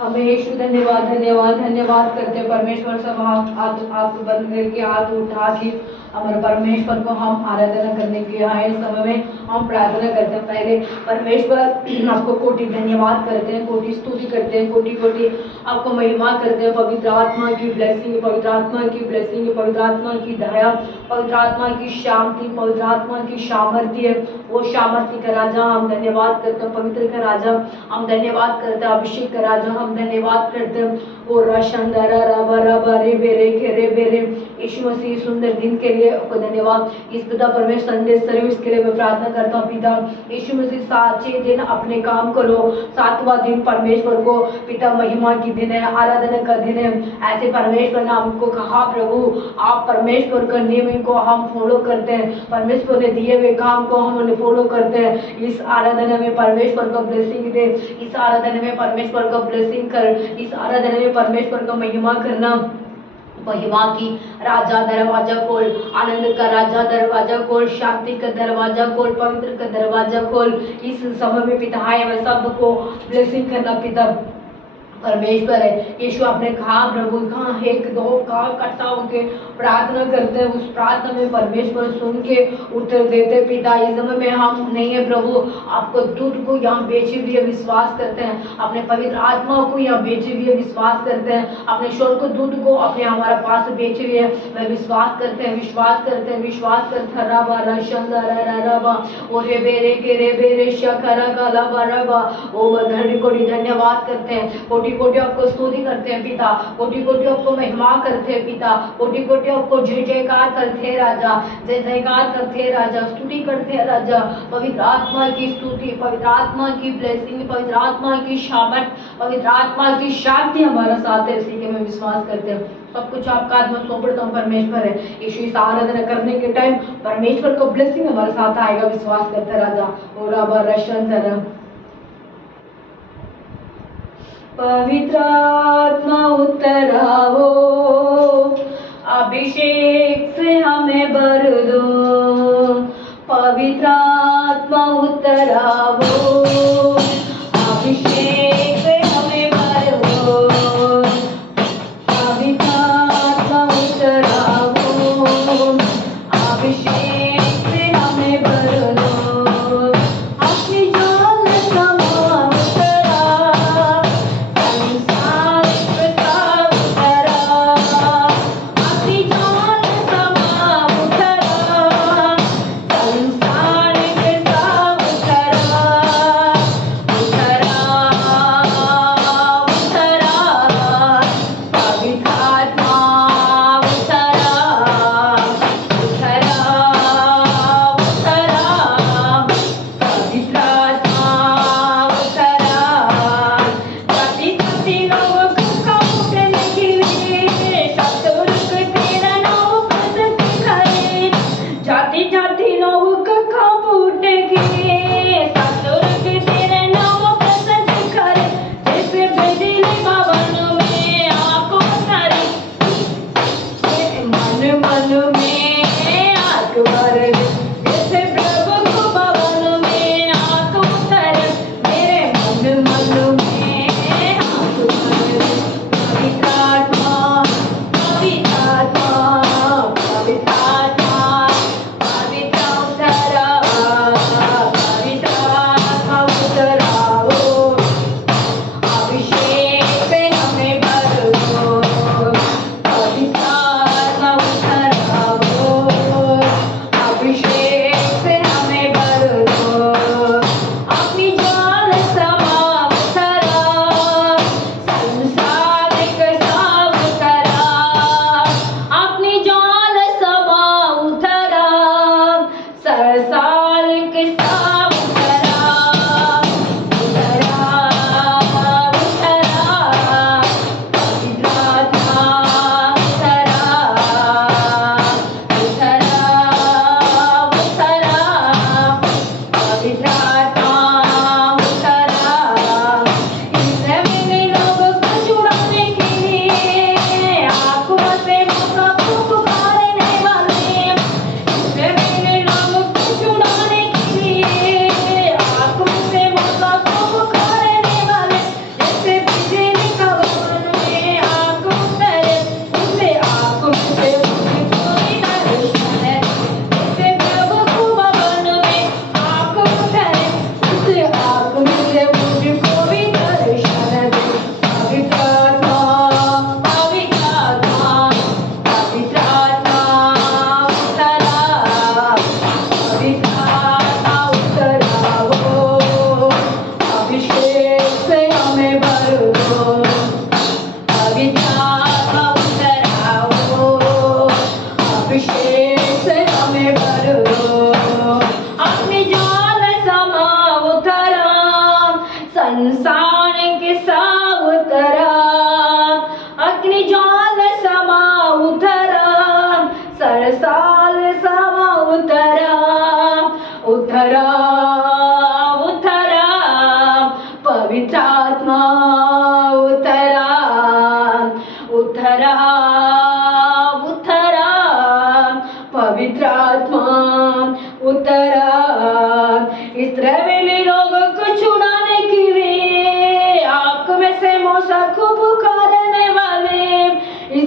हमें यीशु धन्यवाद धन्यवाद धन्यवाद करते हैं परमेश्वर। सब हाथ बंद करके हाथ उठा के हमारे परमेश्वर को हम आराधना करने के लिए आए। समय में हम प्रार्थना करते हैं। पहले परमेश्वर आपको कोटि धन्यवाद करते हैं, कोटि स्तुति करते हैं, कोटि कोटि आपको महिमा करते हैं। पवित्र आत्मा की ब्लेसिंग, पवित्र आत्मा की ब्लेसिंग, पवित्र आत्मा की दया, पवित्र आत्मा की शांति, पवित्र आत्मा की सामर्थ्य, वो सामर्थ्य का राजा हम धन्यवाद करते हैं। पवित्र का राजा हम धन्यवाद करते हैं। अभिषेक का राजा हम धन्यवाद करते हैं। ओ राशंदारा राबा राबा रे बेरे खेरे बेरे। यीशु मसीह सुंदर दिन के लिए आपको धन्यवाद। इस पिता परमेश्वर संडे सर्विस के लिए मैं प्रार्थना करता हूँ। पिता यीशु मसीह 6 दिन अपने काम करो, 7वां दिन परमेश्वर को पिता महिमा की दिन है, आराधना का दिन है। ऐसे परमेश्वर ने हमको कहा प्रभु आप परमेश्वर का नियम को हम फॉलो करते हैं, परमेश्वर ने दिए हुए काम को हम उन्हें फॉलो करते हैं। इस आराधना में परमेश्वर का ब्लेसिंग दे, इस आराधना में परमेश्वर का ब्लेसिंग कर, इस आराधना में परमेश्वर का महिमा करना। महिमा की राजा दरवाजा खोल, आनंद का राजा दरवाजा खोल, शांति का दरवाजा खोल, पवित्र का दरवाजा खोल। इस समय में पिता है सबको ब्लेसिंग करना पिता परमेश्वर है। यीशु आपने कहा प्रभु कहाँ 1-2 का इकट्ठा होके प्रार्थना करते हैं, उस प्रार्थना में परमेश्वर सुन के उत्तर देते। पिता इस समय में हम नहीं है प्रभु, आपको दूध को यहाँ बेचे हुए विश्वास करते हैं, अपने पवित्र आत्मा को यहाँ बेचे हुए विश्वास करते हैं, अपने स्वर को दूध को अपने हमारे पास बेचे हुए वह विश्वास करते हैं, विश्वास करते हैं, विश्वास करते हैं। राबा रशंदा रबा ओरे बेरे के रे बेरे शखरा काला बरबा। ओ धन्य कोटि धन्यवाद करते हैं, कोटि कोटि आपको स्तुति करते हैं पिता, कोटि कोटि आपको महिमा करते हैं पिता, कोटि कोटि आपको जय जयकार करते हैं राजा, जय जयकार करते हैं राजा, स्तुति करते हैं राजा। पवित्र आत्मा की स्तुति, पवित्र आत्मा की ब्लेसिंग, पवित्र आत्मा की शामत, पवित्र आत्मा की शांति हमारा साथ है, इसी के में विश्वास करते हैं। सब कुछ आपका आत्मा सौंपता हूँ परमेश्वर है। यीशु इस आराधना करने के टाइम परमेश्वर का ब्लेसिंग हमारे साथ आएगा, विश्वास करते हैं राजा। और राबा रशंतरम पवित्र आत्मा उतर आओ, अभिषेक से हमें भर दो। पवित्र आत्मा उतर आओ, अभिषेक से हमें भर दो। पवित्र आत्मा उतर आओ, अभिषेक से हमें भर दो।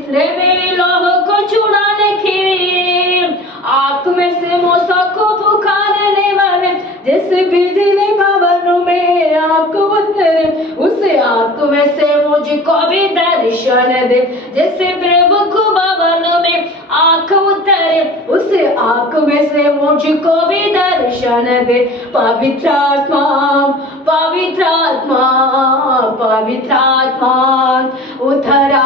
इसलिए मेरे लोह को छुड़ाने के लिए आग में से मूसा को पुकारने वाले, जैसे बिजली भवनों में आग उतरे, उसे आग में से मुझको भी दर्शन दे। जैसे प्रभु को भवन में आग उतरे, उसे आग में से मुझको भी दर्शन दे। पवित्र आत्मा, पवित्र आत्मा, पवित्र आत्मा उतरा,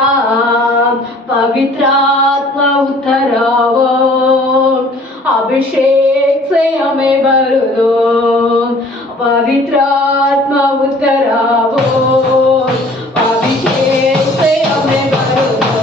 पवित्र आत्मा उतराओ, अभिषेक से हमें भर दो। पवित्र आत्मा उतराओ, अभिषेक से हमें भर दो।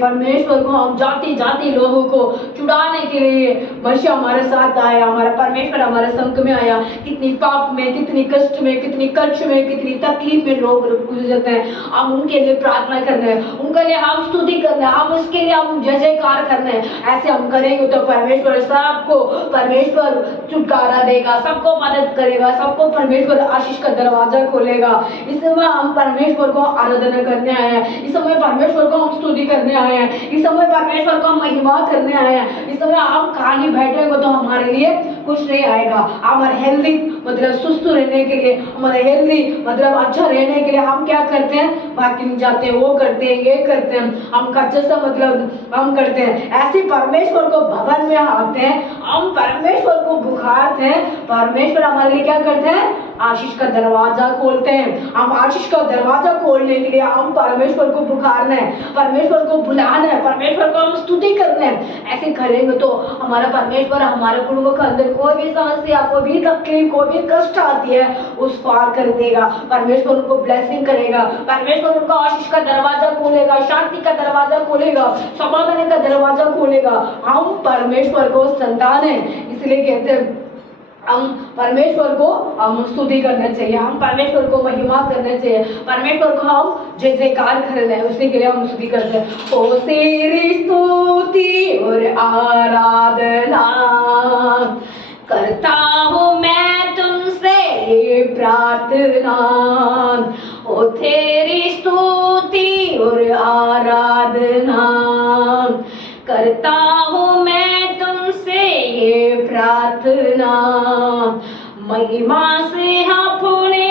परमेश्वर को हम जाति जाति लोगों को छुड़ाने के लिए मसीह हमारे साथ आया, हमारा परमेश्वर हमारे संग में आया। कितनी पाप में, कितनी कष्ट में, कितनी कष्ट में, कितनी तकलीफ में लोग गुजरते हैं। हम उनके लिए प्रार्थना करना है, उनके लिए हम स्तुति करना है, हम उसके लिए हम जय जयकार करना है। ऐसे हम करेंगे तो परमेश्वर सबको परमेश्वर छुटकारा देगा, सबको मदद करेगा, सबको परमेश्वर आशीष का दरवाजा खोलेगा। इस समय हम परमेश्वर को आराधना करने आए हैं, इस समय परमेश्वर को हम स्तुति करने आए हैं, इस समय परमेश्वर को हम महिमा करने आए हैं। इस समय हम खाली बैठेंगे तो हमारे लिए कुछ नहीं आएगा। हमारे हेल्दी मतलब सुस्त रहने के लिए, हमारे हेल्दी मतलब अच्छा रहने के लिए हम क्या करते हैं, वॉकिंग जाते हैं, वो करते हैं, ये करते हैं, हम अच्छा सा मतलब हम करते हैं। ऐसे परमेश्वर को भवन में आते हैं, हम परमेश्वर को पुकारते हैं, परमेश्वर हमारे लिए क्या करते हैं, आशीष का दरवाजा खोलते हैं। हम आशीष का दरवाजा खोलने के लिए हम परमेश्वर को पुकारना है, परमेश्वर को बुलाना है, परमेश्वर को हम स्तुति करना है। ऐसे करेंगे तो हमारा परमेश्वर हमारे कुटुंब के अंदर कोई भी समस्या, कोई भी तकलीफ, कोई भी कष्ट आती है उस पार कर देगा। परमेश्वर उनको ब्लेसिंग करेगा, परमेश्वर उनको आशीष का दरवाजा खोलेगा, शांति का दरवाजा खोलेगा, समाधान का दरवाजा खोलेगा। हम परमेश्वर को संतान है, इसलिए कहते हैं हम परमेश्वर को हम स्तुति करना चाहिए, हम परमेश्वर को महिमा करना चाहिए, परमेश्वर को हम जय जयकार करना है, उसी के लिए हम स्तुति करते हैं। ओ तेरी स्तुति और आराधना करता हूँ मैं तुमसे ये प्रार्थना। ओ तेरी स्तुति और आराधना करता हूँ मैं तुमसे ये प्रार्थना। महिमा से अपने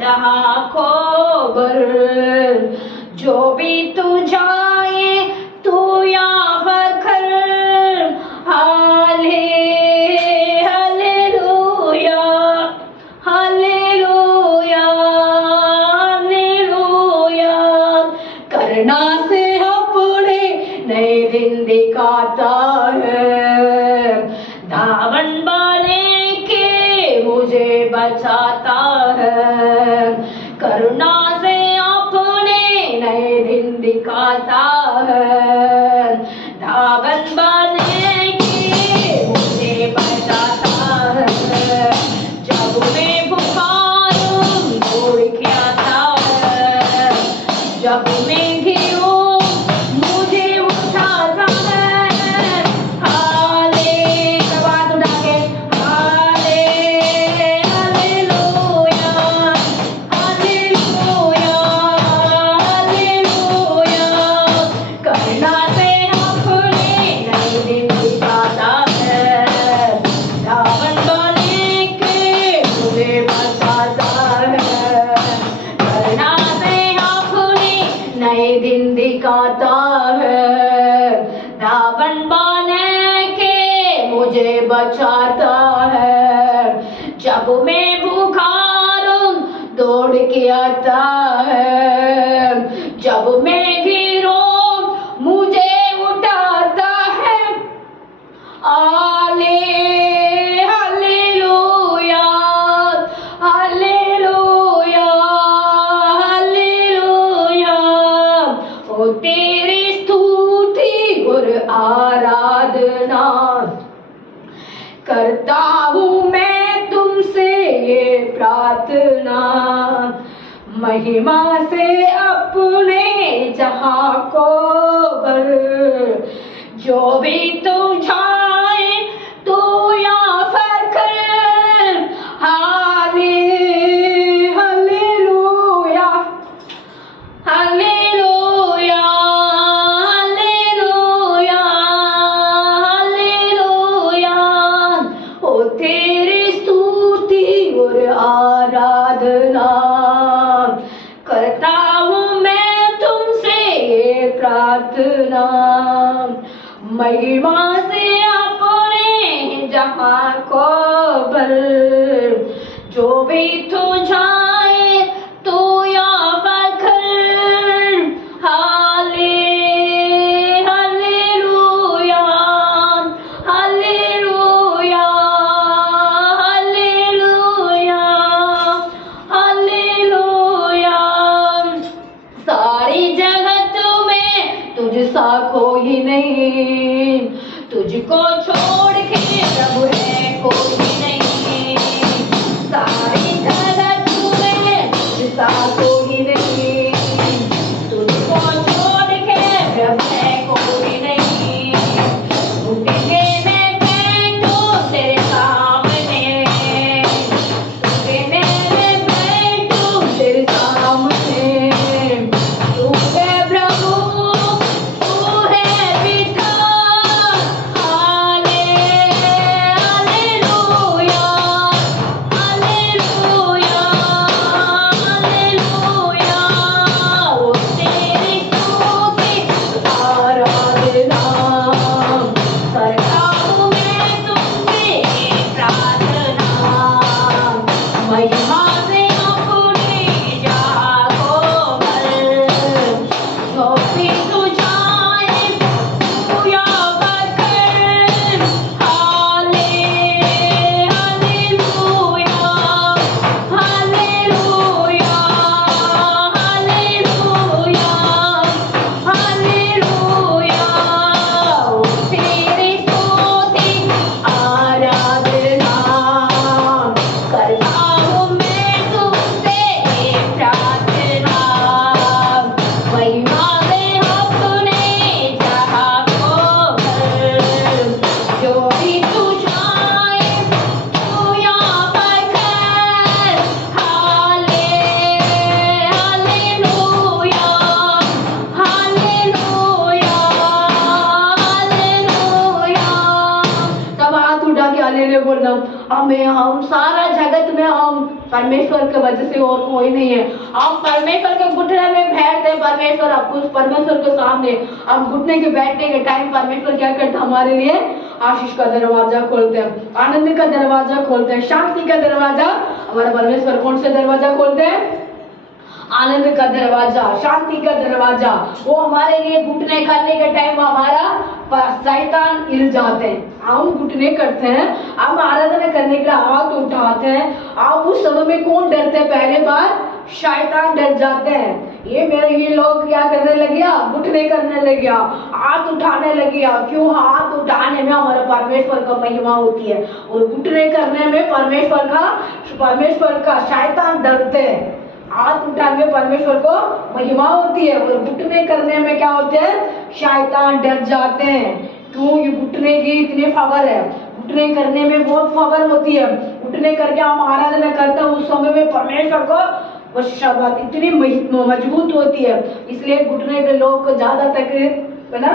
जहाँ को बर, जो भी तू जाए तू यहाँ पर कर। हाले हालेलुया, हालेलुया, हालेलुया। करना से अपने नए दिन दिखाता है, धावन बने के मुझे बचाता है। करुणा से अपने नए दिन दिखाता है, धावन बने के मुझे बचाता है। जब मैं पुकारूं दौड़ के आता है, जब मैं दिन दिखाता है, धावन बने के मुझे बचाता है। जब मैं बुखारूं दौड़ के आता है, जब मैं गिरूं मुझे उठाता है। आले हालेलुया, हालेलुया, प्रार्थना। महिमा से अपने जहां को भर, जो भी तुम चाहे तो या फकर। हाले हालेलुया हालेलुया हालेलुया हालेलुया। ओ तेरी स्तुति और आराधना करता हूँ मैं तुमसे ये प्रार्थना। महिमा से अपने जहां को भर, जो भी तू चाहे तो या बखर। हाले हालेलुया हालेलुया हालेलुया हालेलुया। सारी जगत में तुझसा कोई नहीं, तुझको छोड़ के प्रभु है कोई नहीं। सारी जगत में तुझसा कोई नहीं, तुझको छोड़ के प्रभु है कोई नहीं। घुटने में बैठो तेरे सामने, घुटने में बैठो तेरे सामने। तू है प्रभु, तू है पिता। हाले हालेलुया हालेलुया हालेलुया। ओ तेरी स्तुति आराधना करता हूँ मैं तुमसे प्रार्थना। महिमा से अपने जागो भर, जो भी तू चाहे तू या बकर। हाले हालेलुया हालेलुया हालेलुया हालेलुया। ओ तेरी स्तुति आराधना करता हूँ मैं तुमसे प्रार्थना। महिमा से अपने जहां को भर, जो भी तू चाहे तू यहाँ पर कर। हाले हालेलुया हालेलुया हालेलुया। तब हाथ उठा के हालेलुया बोलना। हमें हम सारा जगत में हम परमेश्वर के वजह से और कोई नहीं है। हम परमेश्वर के घुटने में बैठते हैं। परमेश्वर आपको परमेश्वर के सामने हम घुटने के बैठने के टाइम परमेश्वर क्या करता है हमारे लिए? आशीष का दरवाजा खोलते हैं, आनंद का दरवाजा खोलते हैं, शांति का दरवाजा। हमारा परमेश्वर कौन से दरवाजा खोलते हैं? आनंद का दरवाजा, शांति का दरवाजा। वो हमारे लिए घुटने करने के टाइम हमारा शैतान हिल जाते हैं। हम घुटने करते हैं, हम आराधना करने के लिए हाथ उठाते हैं। आप उस समय में कौन डरते हैं? पहले बार शैतान डर जाते हैं। ये लोग क्या करने लग गया? घुटने करने लग गया, हाथ उठाने लग गया। क्यों? हाथ उठाने में हमारे परमेश्वर का महिमा होती है, और घुटने करने में परमेश्वर का शैतान डरते हैं। हाथ उठाने में परमेश्वर को महिमा होती है, और घुटने करने में क्या होते हैं? शैतान डर जाते हैं। क्यों? ये घुटने की इतनी पावर है, घुटने करने में बहुत पावर होती है। घुटने करके हम आराधना करते हैं, उस समय में परमेश्वर को वो शब्द इतनी मजबूत होती है। इसलिए घुटने के लोग को ज्यादा तकलीफ है ना,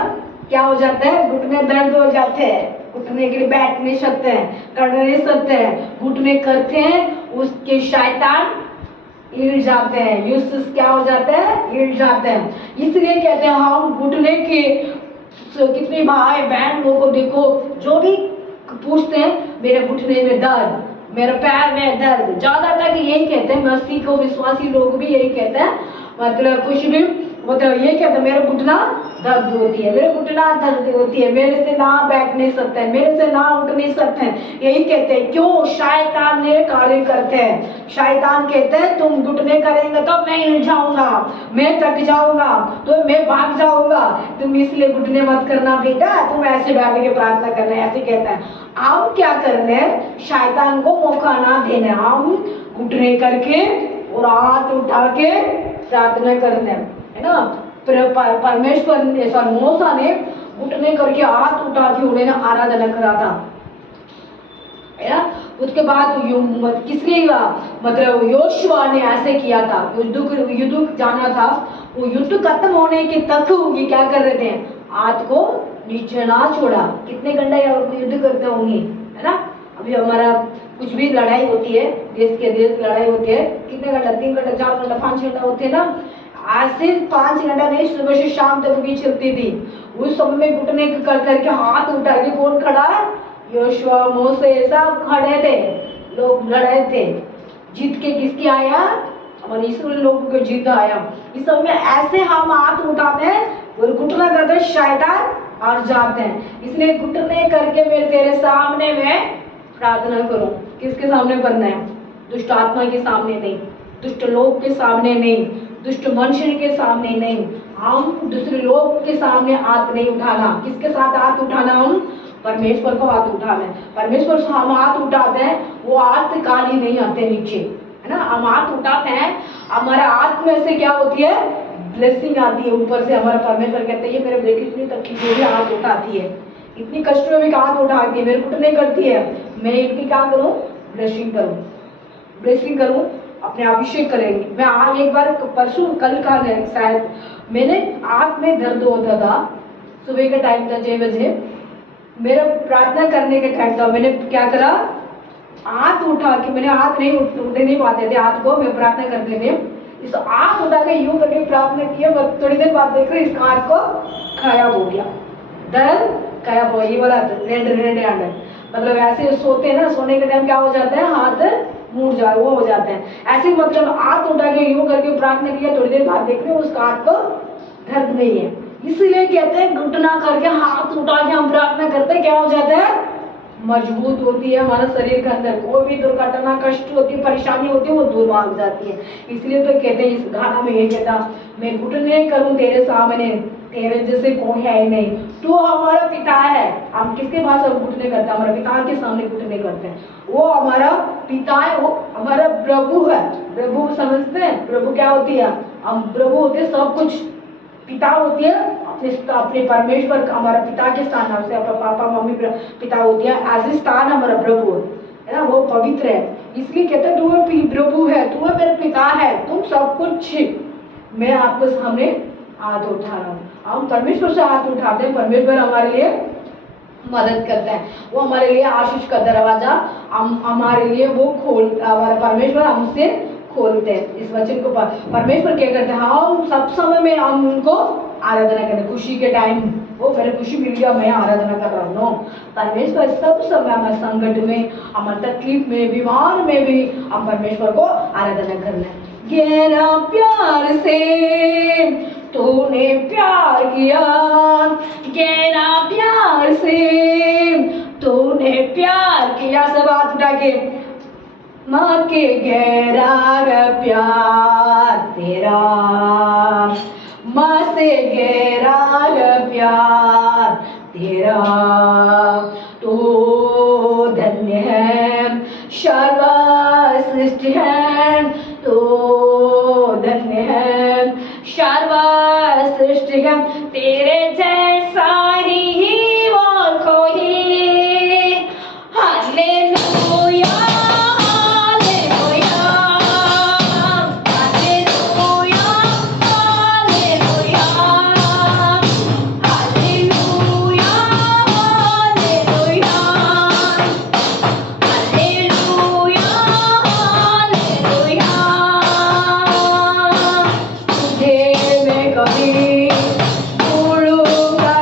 क्या हो जाता है? घुटने दर्द हो जाते हैं, घुटने के लिए बैठ नहीं सकते हैं, कर नहीं सकते हैं। घुटने करते हैं, उसके शैतान हिल जाते हैं, यूसुस क्या हो जाते हैं? हिल जाते हैं। इसलिए कहते हैं हम घुटने के कितने भाई बहन लोगों को देखो, जो भी पूछते हैं मेरे घुटने में दर्द, मेरे पैर में दर्द, ज्यादातर यही कहते हैं। मसीह को विश्वासी लोग भी यही कहते हैं। मतलब कुछ भी मतलब ये कहते मेरे घुटना दर्द होती है, मेरे घुटना दर्द होती है, मेरे से ना बैठ नहीं सकते हैं, मेरे से ना उठ नहीं सकते हैं। यही कहते हैं, क्यों? शैतान ने कार्य करते हैं। शैतान कहते हैं तुम घुटने करेंगे तो मैं हिल जाऊंगा, मैं थक जाऊंगा, तो मैं भाग जाऊंगा, तुम इसलिए घुटने मत करना बेटा, तुम ऐसे बैठ के प्रार्थना करना, ऐसे कहता है। हम क्या करने? शैतान को मौका ना देने, हम घुटने करके और हाथ उठा के प्रार्थना करने, है ना। परमेश्वर ने मूसा ने घुटने करके हाथ उठा के उन्होंने आराधना करा था, है ना। उसके बाद किसने मतलब योशुआ ने ऐसे किया था, युद्ध जाना था, वो युद्ध खत्म होने के तक ये क्या कर रहे थे? हाथ को नीचे ना छोड़ा। कितने घंटे युद्ध करते होंगे, है ना। अभी हमारा कुछ भी लड़ाई होती है, देश के देश लड़ाई होती है, कितने घंटा? 3 घंटा, 4 घंटा, 5 घंटा होते हैं ना। आज से 5 घंटा नहीं, सुबह से शाम तक भी चलती थी। उस समय में घुटने कर करके हाथ उठा के कौन खड़ा है? योशुआ, मूसा सब खड़े थे, लोग लड़े थे। जीत के किसकी आया? हमारे इस्राएल लोगों को जीत आया। इस समय में ऐसे हम हाथ उठाते हैं और घुटना करते हैं, शैतान और जाते हैं। इसलिए घुटने करके मेरे तेरे सामने में प्रार्थना करो। किसके सामने करना है? दुष्ट आत्मा के सामने नहीं, दुष्ट लोग के सामने नहीं, दुष्ट मनुष्य के सामने नहीं, हम दूसरे लोग के सामने हाथ नहीं उठाना। किसके साथ हाथ उठाना? हम परमेश्वर को हाथ उठाना है। परमेश्वर से हम हाथ उठाते हैं, वो हाथ खाली नहीं आते नीचे, है ना। हम हाथ उठाते हैं, हमारा हाथ में से क्या होती है? ब्लेसिंग आती है ऊपर से। हमारा परमेश्वर कहते हैं ये मेरे बेटी इतनी तकलीफ में भी हाथ उठाती है, इतनी कष्ट में भी हाथ उठाती है, मेरे घुटने करती है, मैं इनकी क्या करूं? ब्लेसिंग करूं, ब्लेसिंग करूं, अपने अभिषेक करेंगे। मैं आज एक बार परसों कल का शायद मैंने हाथ में दर्द होता था, सुबह का टाइम था 6 बजे, मेरा प्रार्थना करने का टाइम था। मैंने क्या करा? हाथ उठा के, मैंने हाथ नहीं उठने नहीं पाते थे हाथ को, मैं प्रार्थना करते थे, इस हाथ उठा के यूं करके प्रार्थना किया। बस थोड़ी देर बाद देख रहे इसका हाथ को गायब हो गया, दर्द गायब हो। ये वाला रेड रेड हैंड, मतलब ऐसे सोते हैं ना, सोने के टाइम क्या हो जाता है? हाथ मुड़ जाए, वो हो जाते हैं ऐसे। मतलब हाथ उठा के यूं करके प्रार्थना किया, थोड़ी देर बाद देख रहे हो उसका हाथ को दर्द नहीं है। इसलिए कहते हैं घुटना करके हाथ उठा के हम प्रार्थना करते हैं, क्या हो जाता है? मजबूत होती है हमारा शरीर के अंदर। कोई भी दुर्घटना, कष्ट होती है, परेशानी होती है, वो दूर भाग जाती है। इसलिए तो कहते हैं इस गाना में ये कहता, मैं घुटने करूं तेरे सामने, तेरे जैसे कोई है नहीं, तू हमारा पिता है। हम किसके पास हम घुटने करते हैं? हमारे पिता के सामने घुटने करते हैं। वो हमारा पिता है, वो हमारा प्रभु है। प्रभु समझते हैं? प्रभु क्या होती है? हम प्रभु होते हैं सब कुछ। पिता होती है अपने परमेश्वर का, हमारा पिता के स्थान हमसे अपना पापा मम्मी पिता होती है, ऐसे स्थान हमारा प्रभु है ना, वो पवित्र है। इसलिए कहते हैं तू प्रभु है, तू मेरे पिता है, तुम सब कुछ। मैं आपको सामने हाथ उठा रहा हूँ। हम परमेश्वर से हाथ उठाते हैं, परमेश्वर हमारे लिए मदद करता है, वो हमारे लिए आशीष का दरवाजा हमारे लिए वो हमारा परमेश्वर हमसे खोलते हैं। इस वचन को परमेश्वर क्या करते हैं? हम सब समय में हम उनको आराधना करें। खुशी के टाइम वो मेरे खुशी मिल गया, मैं आराधना कर रहा हूँ। नो, परमेश्वर सब समय हमारे संकट में, हमारे तकलीफ में, बीमार में भी हम परमेश्वर को आराधना करना है। गहरा प्यार से तूने प्यार किया, गहरा प्यार से तूने प्यार किया। सब हाथ उठा के, माँ के गहरा प्यार तेरा, माँ से गहरा प्यार तेरा, तो धन्य है सर्वश्रेष्ठ है, तो धन्य है सर्वश्रेष्ठ है, तेरे जैसा ही और कोई। हालेलुया भूलूंगा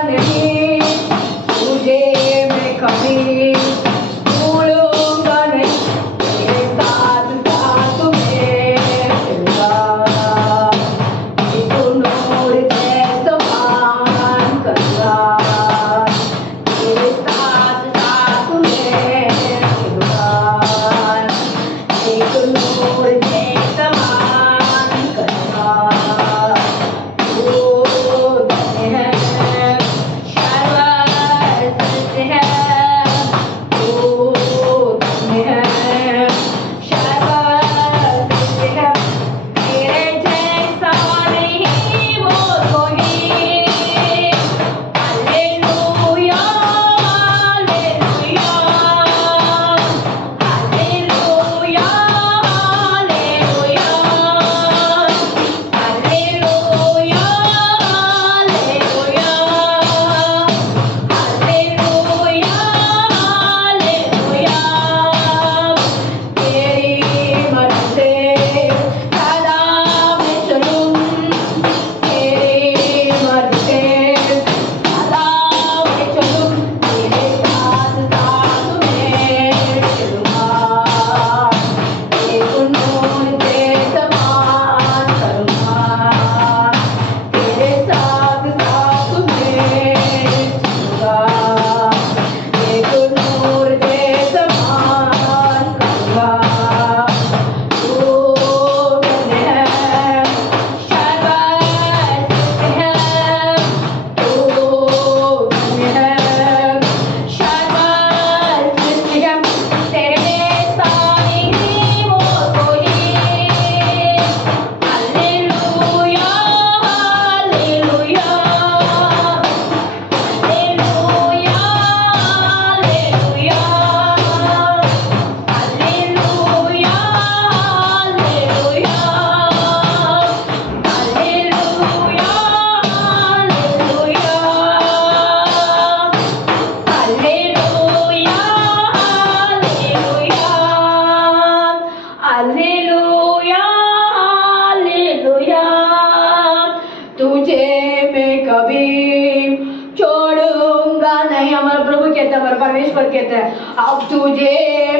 परमेश्वर कहते हैं अब तुझे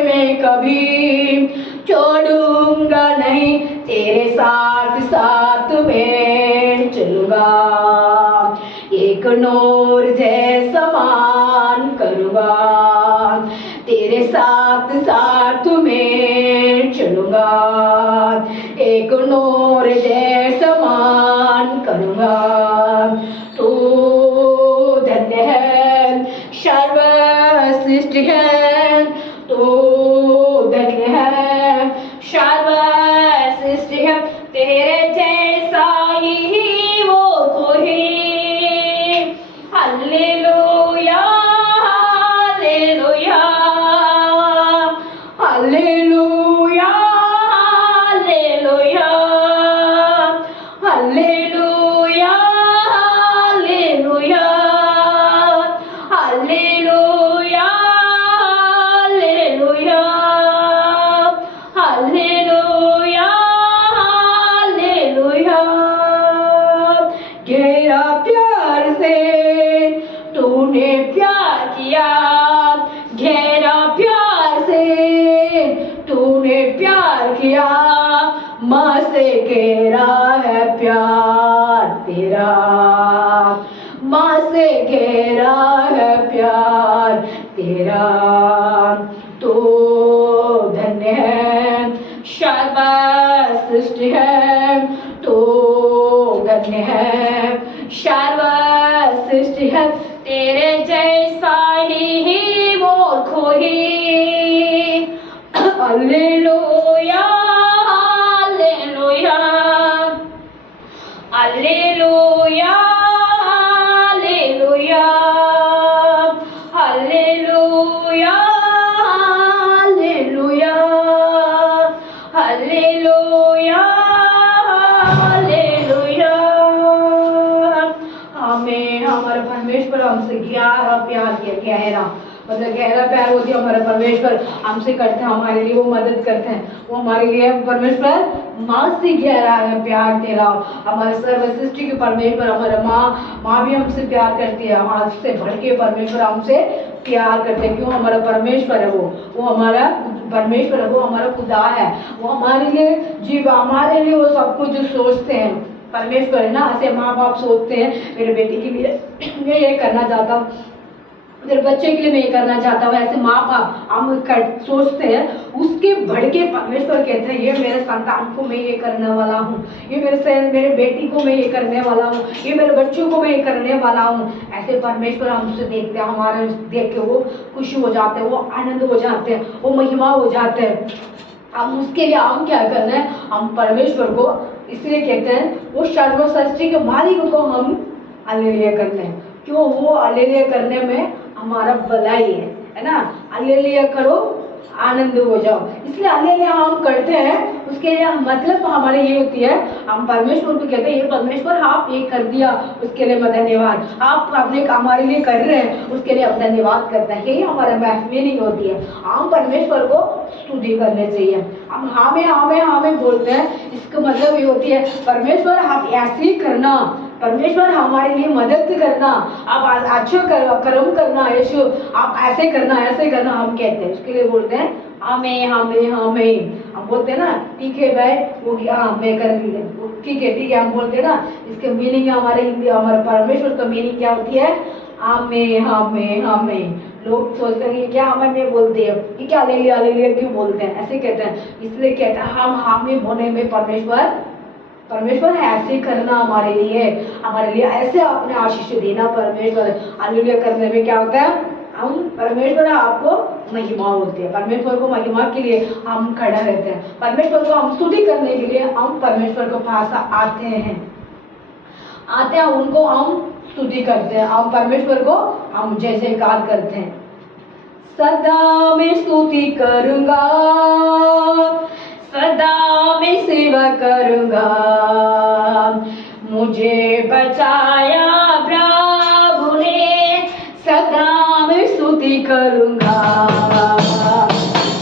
मैं कभी छोड़ूंगा नहीं, तेरे साथ साथ मैं चलूंगा, एक नूर जैसा मान करूंगा, तेरे साथ साथ मैं चलूंगा, एक नूर जैसा मान करूंगा। तू धन्य है, सर्वश्रेष्ठ है, तू धन्य है, सर्वश्रेष्ठ है, तेरे जैसा ही वो कोई। हालेलुया हालेलुया हालेलुया हालेलुया हालेलुया हालेलुया हालेलुया हालेलुया हालेलुया हालेलुया। गहरा प्यार से तूने प्यार किया, गहरा प्यार से तूने प्यार किया, माँ से गहरा है प्यार तेरा, माँ से गहरा है प्यार तेरा। तो धन्य है, सर्वश्रेष्ठ है, तो धन्य है, सर्वश्रेष्ठ है, तेरे जैसा ही वो कोई। हालेलुया हालेलुया हालेलुया हालेलुया हालेलुया हालेलुया हालेलुया हालेलुया। हमें हमारा परमेश्वर हमसे गहरा प्यार किया, गहरा मतलब गहरा प्यार होती है हमारा परमेश्वर हमसे करते हैं, हमारे लिए वो मदद करते हैं, वो हमारे लिए परमेश्वर माँ से गहरा है प्यार तेरा। हमारे सर्वसृष्टि के परमेश्वर हमारा माँ भी हमसे प्यार करती है, हमसे बढ़ के परमेश्वर हमसे प्यार करते हैं। क्यों? हमारा परमेश्वर है, वो हमारा परमेश्वर है, वो हमारा खुदा है, वो हमारे लिए जीव, हमारे लिए वो सब कुछ जो सोचते हैं परमेश्वर है ना। ऐसे माँ बाप सोचते हैं मेरे बेटी के लिए मैं ये करना चाहता हूँ, मेरे बच्चे के लिए मैं ये करना चाहता हूँ, ऐसे माँ बाप हम सोचते हैं, उसके बढ़ के परमेश्वर कहते हैं ये मेरे संतान को मैं ये करने वाला हूँ, ये मेरे बेटी को मैं ये करने वाला हूँ, ये मेरे बच्चों को मैं ये करने वाला हूँ। ऐसे परमेश्वर हमसे देखते हैं, हमारे देख के वो खुशी हो जाते हैं, वो आनंद हो जाते हैं, वो महिमा हो जाते हैं। हम उसके लिए हम क्या करना है, हम परमेश्वर को इसलिए कहते हैं वो सर्वसृष्टि के मालिक को हम हालेलुया करते हैं। क्यों? वो हालेलुया करने में हमारा भलाई है ना। हालेलुया करो आनंद हो जाओ, इसलिए हालेलुया हम करते हैं। उसके लिए मतलब हमारे ये होती है, हम परमेश्वर को कहते हैं ये परमेश्वर आप ये कर दिया उसके लिए मैं धन्यवाद, आप अपने काम हमारे लिए कर रहे हैं उसके लिए हम धन्यवाद करते हैं। यही हमारा मीनिंग होती है, हम परमेश्वर को स्तुति करने चाहिए। हम हमें बोलते हैं, इसका मतलब ये होती है परमेश्वर आप ऐसे ही करना, परमेश्वर हमारे लिए मदद करना, आप अच्छा कर्म करना, यीशु आप ऐसे करना हम कहते हैं। उसके लिए बोलते हैं हमें हम बोलते हैं ना ठीक है भाई वो हाँ मैं कर ली, ठीक है हम बोलते हैं ना। इसके मीनिंग हमारे हिंदी हमारे परमेश्वर का मीनिंग क्या होती है? हमें लोग सोचते हैं कि क्या हमें बोलते हैं कि क्या हालेलुया क्यों बोलते हैं, ऐसे कहते हैं। इसलिए कहते हैं हम हमें होने में परमेश्वर ऐसे करना हमारे लिए ऐसे अपने आशीष देना। परमेश्वर हालेलुया करने में क्या होता है, हम परमेश्वर आपको महिमा होती है, परमेश्वर को महिमा के लिए हम खड़ा रहते हैं, परमेश्वर को हम स्तुति करने के लिए हम परमेश्वर के पास आते हैं, उनको हम स्तुति करते हैं, हम परमेश्वर को हम जय जयकार करते हैं। सदा मैं स्तुति करूंगा, सदा मैं सेवा करूंगा, मुझे बचाया प्रभु ने, सदा मैं स्तुति करूंगा,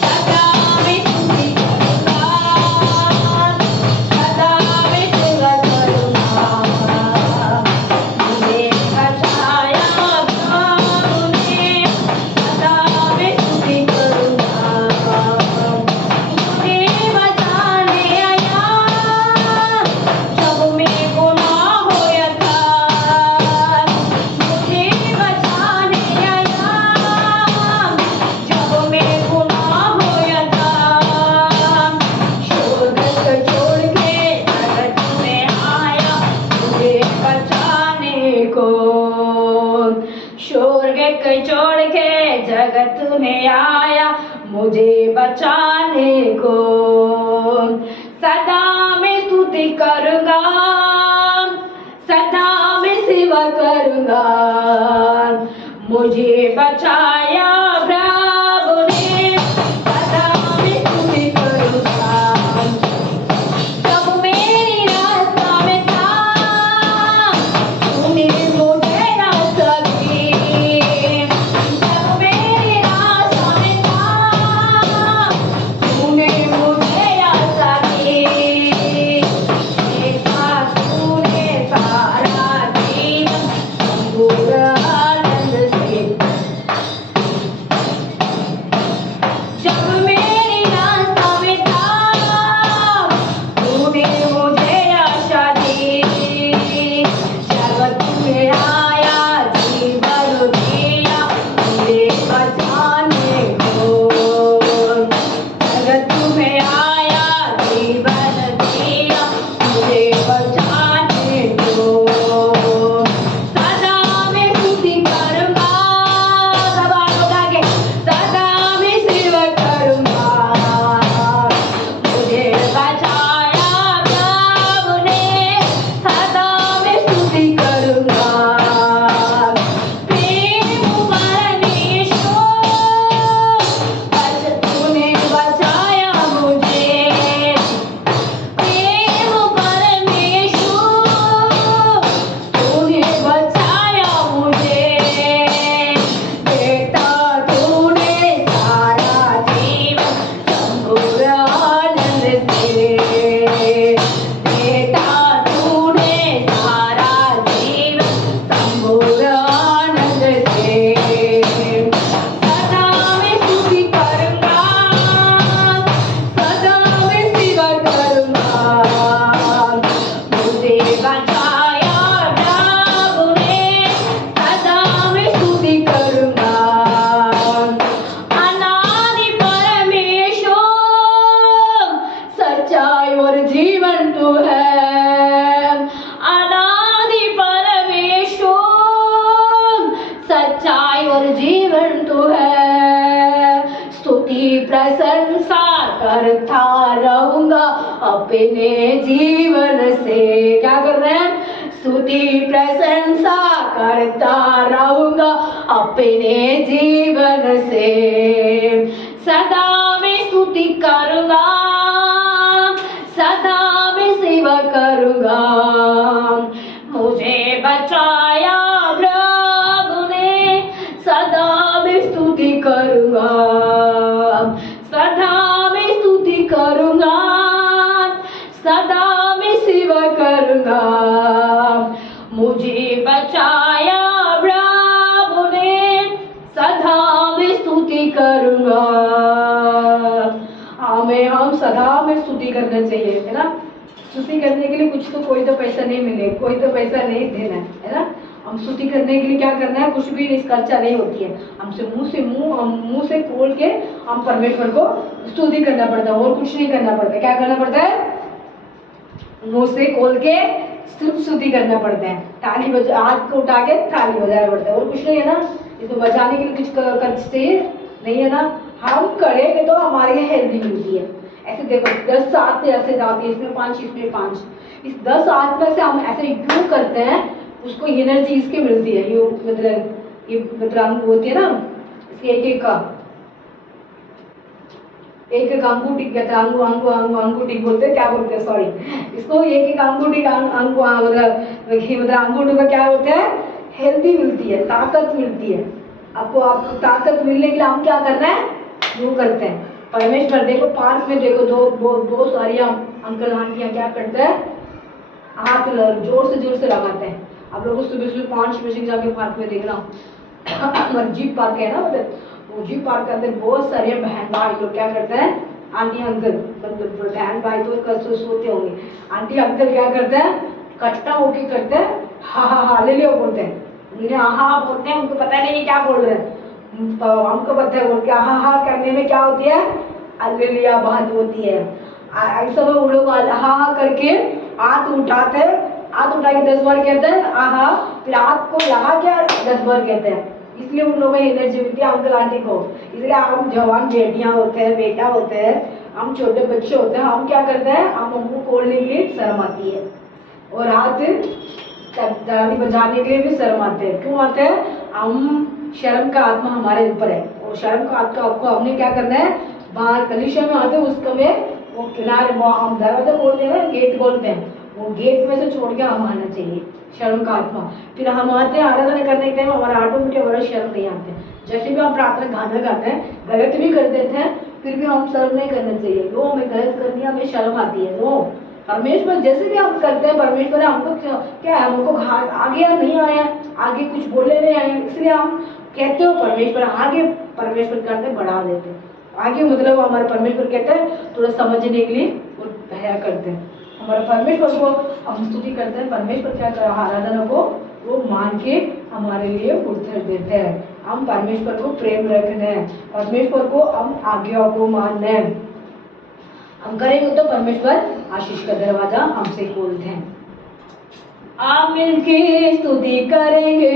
सदा मैं स्तुति करूंगा, सदा मैं सेवा करूंगा, मुझे बचाया प्रभु ने, सदा सेवा करूंगा। मुझे बचाया प्रभु ने, सदा मैं स्तुति करूंगा। जब मेरी रास्ता में था, तूने मुझे रास्ता दी। जब मेरी रास्ता में था, तूने मुझे रास्ता दी। देखा तूने सारा जीवन पूरा आनंद से। जब मेरी रास्ता में था, तूने मुझे आशा दी। जब तूने आया जीवन दिया मुझे बचाने को। जब तूने आया जीवन दिया मुझे बचाने को। सदा मैं स्तुति करूंगा। सब हाथ उठा के सदा मैं सेवा करूंगा। मुझे बचाया प्रभु ने, सदा मैं स्तुति करूंगा। प्रेम परमेश्वर, तूने बचाया मुझे। प्रेम परमेश्वर, तूने बचाया मुझे। बेटा तूने सारा जीवन संपूर्ण आनंद से। बेटा तूने सारा जीवन संपूर्ण आनंद से। सदा मैं स्तुति करूंगा, सदा मैं सेवा करूंगा। मुझे बचाया प्रभु ने, सदा मैं स्तुति करूंगा। अनादि परमेश्वर, सच्चाई और जीवन तू है। अनादि परमेश्वर, सच्चाई और जीवन तू है। स्तुति प्रशंसा करता रहूंगा अपने जीवन से। क्या करना है? स्तुति प्रशंसा करता रहूंगा अपने जीवन से। सदा मैं स्तुति करूंगा, सदा मैं सेवा करूंगा। मुझे बचाया प्रभु ने, सदा मैं स्तुति करूंगा। सदा मैं स्तुति करूंगा, सदा मैं सेवा करूंगा। मुझे बचाया प्रभु ने, सदा मैं स्तुति करूंगा। हमें हम सदा में स्तुति करना चाहिए, है ना। स्तुति करने के लिए कुछ तो कोई तो पैसा नहीं मिले, कोई तो पैसा नहीं देना है ना। हम स्तुति करने के लिए क्या करना है? कुछ भी खर्चा नहीं होती है। हमसे मुंह से खोल के हम परमेश्वर को स्तुति करना पड़ता है, और कुछ नहीं करना पड़ता। क्या करना पड़ता है? मुंह से खोल के सिर्फ स्तुति करना पड़ता है। ताली बजा, हाथ को उठा के ताली बजाना पड़ता है, और कुछ नहीं है ना। इसको बजाने के लिए कुछ खर्च चाहिए नहीं है ना। हम करेंगे तो हमारे लिए हेल्दी मिलती है। ऐसे देखो 10 हाथ ऐसे जाती है, इसमें 5, इसमें 5। इस 10 हाथ में से हम ऐसे यूं करते हैं, उसको एनर्जी इसके मिलती है। यूं मतलब ये मतलब होती है ना, इसके एक अंगूठी कहते हैं, अंगूठी बोलते हैं, क्या बोलते हैं, सॉरी। इसको एक अंगूठी का मतलब अंगूठी का क्या बोलते हैं? हेल्दी मिलती है, ताकत मिलती है। आपको ताकत मिलने के लिए हम क्या करना है? यूं करते हैं। परमेश्वर देखो, पार्क में देखो, दो सारी अंकल आंटियां क्या करते हैं? हाथ जोर से लगाते हैं। आप लोगों को सुबह 5 बजे जाके पार्क में देखना, जीप पार्क है ना, मतलब वो जीप पार्क के अंदर बहुत सारे बहन भाई लोग क्या करते हैं? आंटी अंकल, मतलब बहन भाई तो कल सोते होंगे, आंटी अंकल क्या करते हैं? इकट्ठा होके करते हैं, हा ले लियो बोलते हैं। उन्हें हाँ बोलते हैं, उनको पता नहीं क्या बोल रहे हैं, तो हमको पता है बोल के हाँ करने में क्या होती है? हालेलुया बात होती है। ऐसा में उन लोग हाँ करके हाथ उठाते हैं, हाथ उठा के 10 बार कहते हैं आहा, फिर हाथ को लगा के 10 बार कहते हैं। इसलिए उन लोगों में एनर्जी मिलती है अंकल आंटी को। इसलिए हम जवान बेटियां होते हैं, बेटा होते हैं, हम छोटे बच्चे होते हैं, हम क्या करते हैं? हम मुंह खोलने के लिए शर्म आती है और हाथ ताली बजाने के लिए भी शर्म आते हैं। क्यों आते हैं? हम शर्म का आत्मा हमारे ऊपर है और शर्म का आत्मा आपको हमने क्या करना है, बाहर कलीसिया में आते हैं उसको में वो किनारे वो हम दरवाजा बोलते हैं ना, गेट बोलते हैं, वो गेट में से छोड़ के हम आना चाहिए शर्म का आत्मा। फिर हम आते हैं आराधना करने के टाइम हमारा ऑटोमेटिक बड़ा शर्म नहीं आते। जैसे भी हम प्रार्थना गाना गाते हैं गलत भी कर देते हैं फिर भी हम शर्म नहीं करना चाहिए। जो हमें गलत करनी है हमें शर्म आती है। वो परमेश्वर जैसे भी हम करते हैं परमेश्वर ने हमको क्या है, हमको आगे नहीं आया, आगे कुछ बोले नहीं आए, इसलिए हम कहते हो परमेश्वर आगे, परमेश्वर करते बढ़ा देते आगे, मतलब हमारे परमेश्वर कहते हैं थोड़ा समझने के लिए और दया करते हैं। हमारे परमेश्वर को हम स्तुति करते हैं, परमेश्वर क्या कर आराधना को वो मान के हमारे लिए उत्तर देते हैं। हम परमेश्वर को प्रेम रखना है, परमेश्वर को हम आज्ञा को मानना है। हम करेंगे तो परमेश्वर आशीष का दरवाजा हमसे खोलते हैं। आप मिलके स्तुति करेंगे,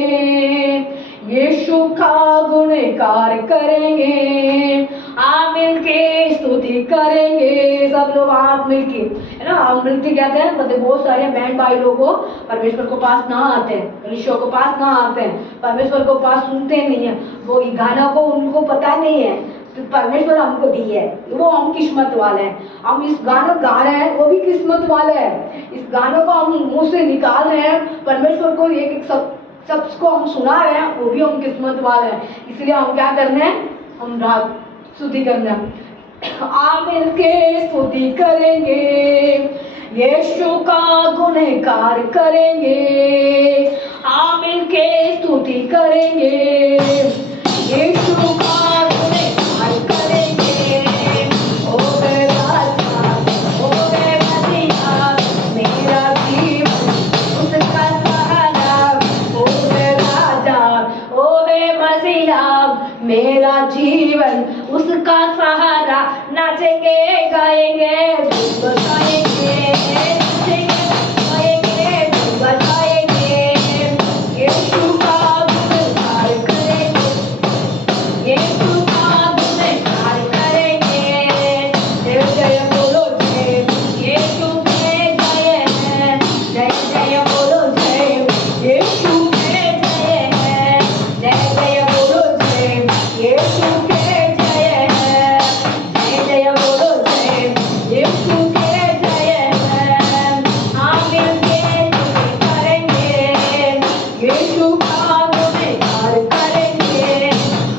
यीशु का गुणगान करेंगे, आप मिलके स्तुति करेंगे। सब लोग आप मिलके, है ना, आप मिलके क्या हैं, मतलब बहुत सारे बहन भाई लोग को परमेश्वर को पास ना आते हैं, ऋषियों को पास ना आते हैं, परमेश्वर को पास सुनते नहीं है, वो गाना को उनको पता नहीं है तो परमेश्वर हमको दी है, वो हम किस्मत वाले हैं। हम इस गाना गा रहे हैं वो भी किस्मत वाले हैं। इस गानों को हम मुंह से निकाल रहे हैं, परमेश्वर को एक एक सबको हम सुना रहे हैं, वो भी हम किस्मत वाले हैं। इसलिए हम क्या करना है, हम स्तुति करना। आप मिलके स्तुति करेंगे, यीशु का गुणगान करेंगे, आप मिलके स्तुति करेंगे, यीशु का गुणगान करेंगे। ओ राजा, ओ मसीहा, मेरा जीवन उसका सहारा। ओ राजा, ओ मसीहा, मेरा जीवन उसका सहारा। नाचेंगे गाएंगे बजाएंगे, नाचेंगे गाएंगे बजाएंगे, यीशु का गुणगान करेंगे, यीशु का गुणगान करेंगे। जय जय बोलो जय, यीशु के जय है, जय जय बोलो जय, यीशु के जय है, जय जय बोलो जय, यीशु के जय है, जय जय बोलो जय, यीशु के जय है। हम मिलके स्तुति करेंगे, यीशु का गुणगान करेंगे,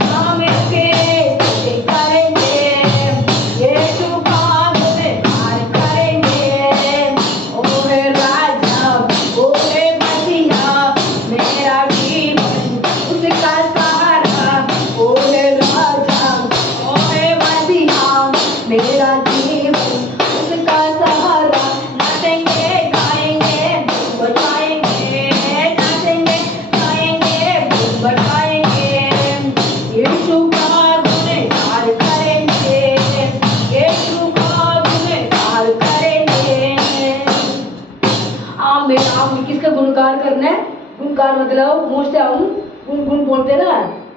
हम मिलके स्तुति करेंगे, यीशु का गुणगान करेंगे। ओ राजा, ओ मसीहा, मेरा जीवन उसका सहारा। ओ राजा, ओ मसीहा, मेरा जीवन उसका सहारा। नाचेंगे गाएंगे बजाएंगे, नाचेंगे गाएंगे बजाएंगे, यीशु का गुणगान करेंगे, यीशु का गुणगान करेंगे। हम किसका गुणगान करना है? गुणगान मतलब मुंह से हम गुनगुन बोलते हैं ना,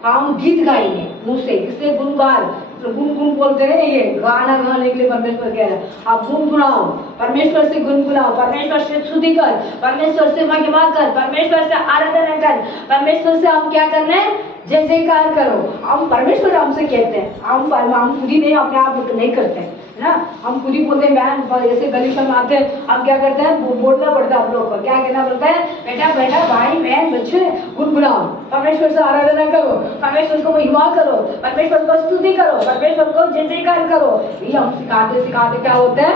हम गीत गाएंगे मुंह से, इससे गुणगान तो गुनगुन बोलते हैं। ये गाना गाने के लिए परमेश्वर कह रहा है आप गुनगुनाओ, परमेश्वर से गुनगुनाओ, परमेश्वर से स्तुति कर, परमेश्वर से महिमा कर, परमेश्वर से आराधना कर, परमेश्वर से हम क्या करना है, जय जयकार करो। हम परमेश्वर हमसे कहते हैं, हम खुद ही नहीं, अपने आप नहीं करते हैं, है ना, हम खुद ही बोलते हैं। बहन जैसे गलीचा में आते हैं, हम क्या करते हैं, बोलना पड़ता है हम लोग को, क्या कहना पड़ता है, बेटा बेटा भाई बहन बच्चे गुनगुनाओ, परमेश्वर से आराधना करो, परमेश्वर को महिमा करो, परमेश्वर को स्तुति करो, परमेश्वर को जय जयकार करो। ये हम सिखाते सिखाते क्या होता है,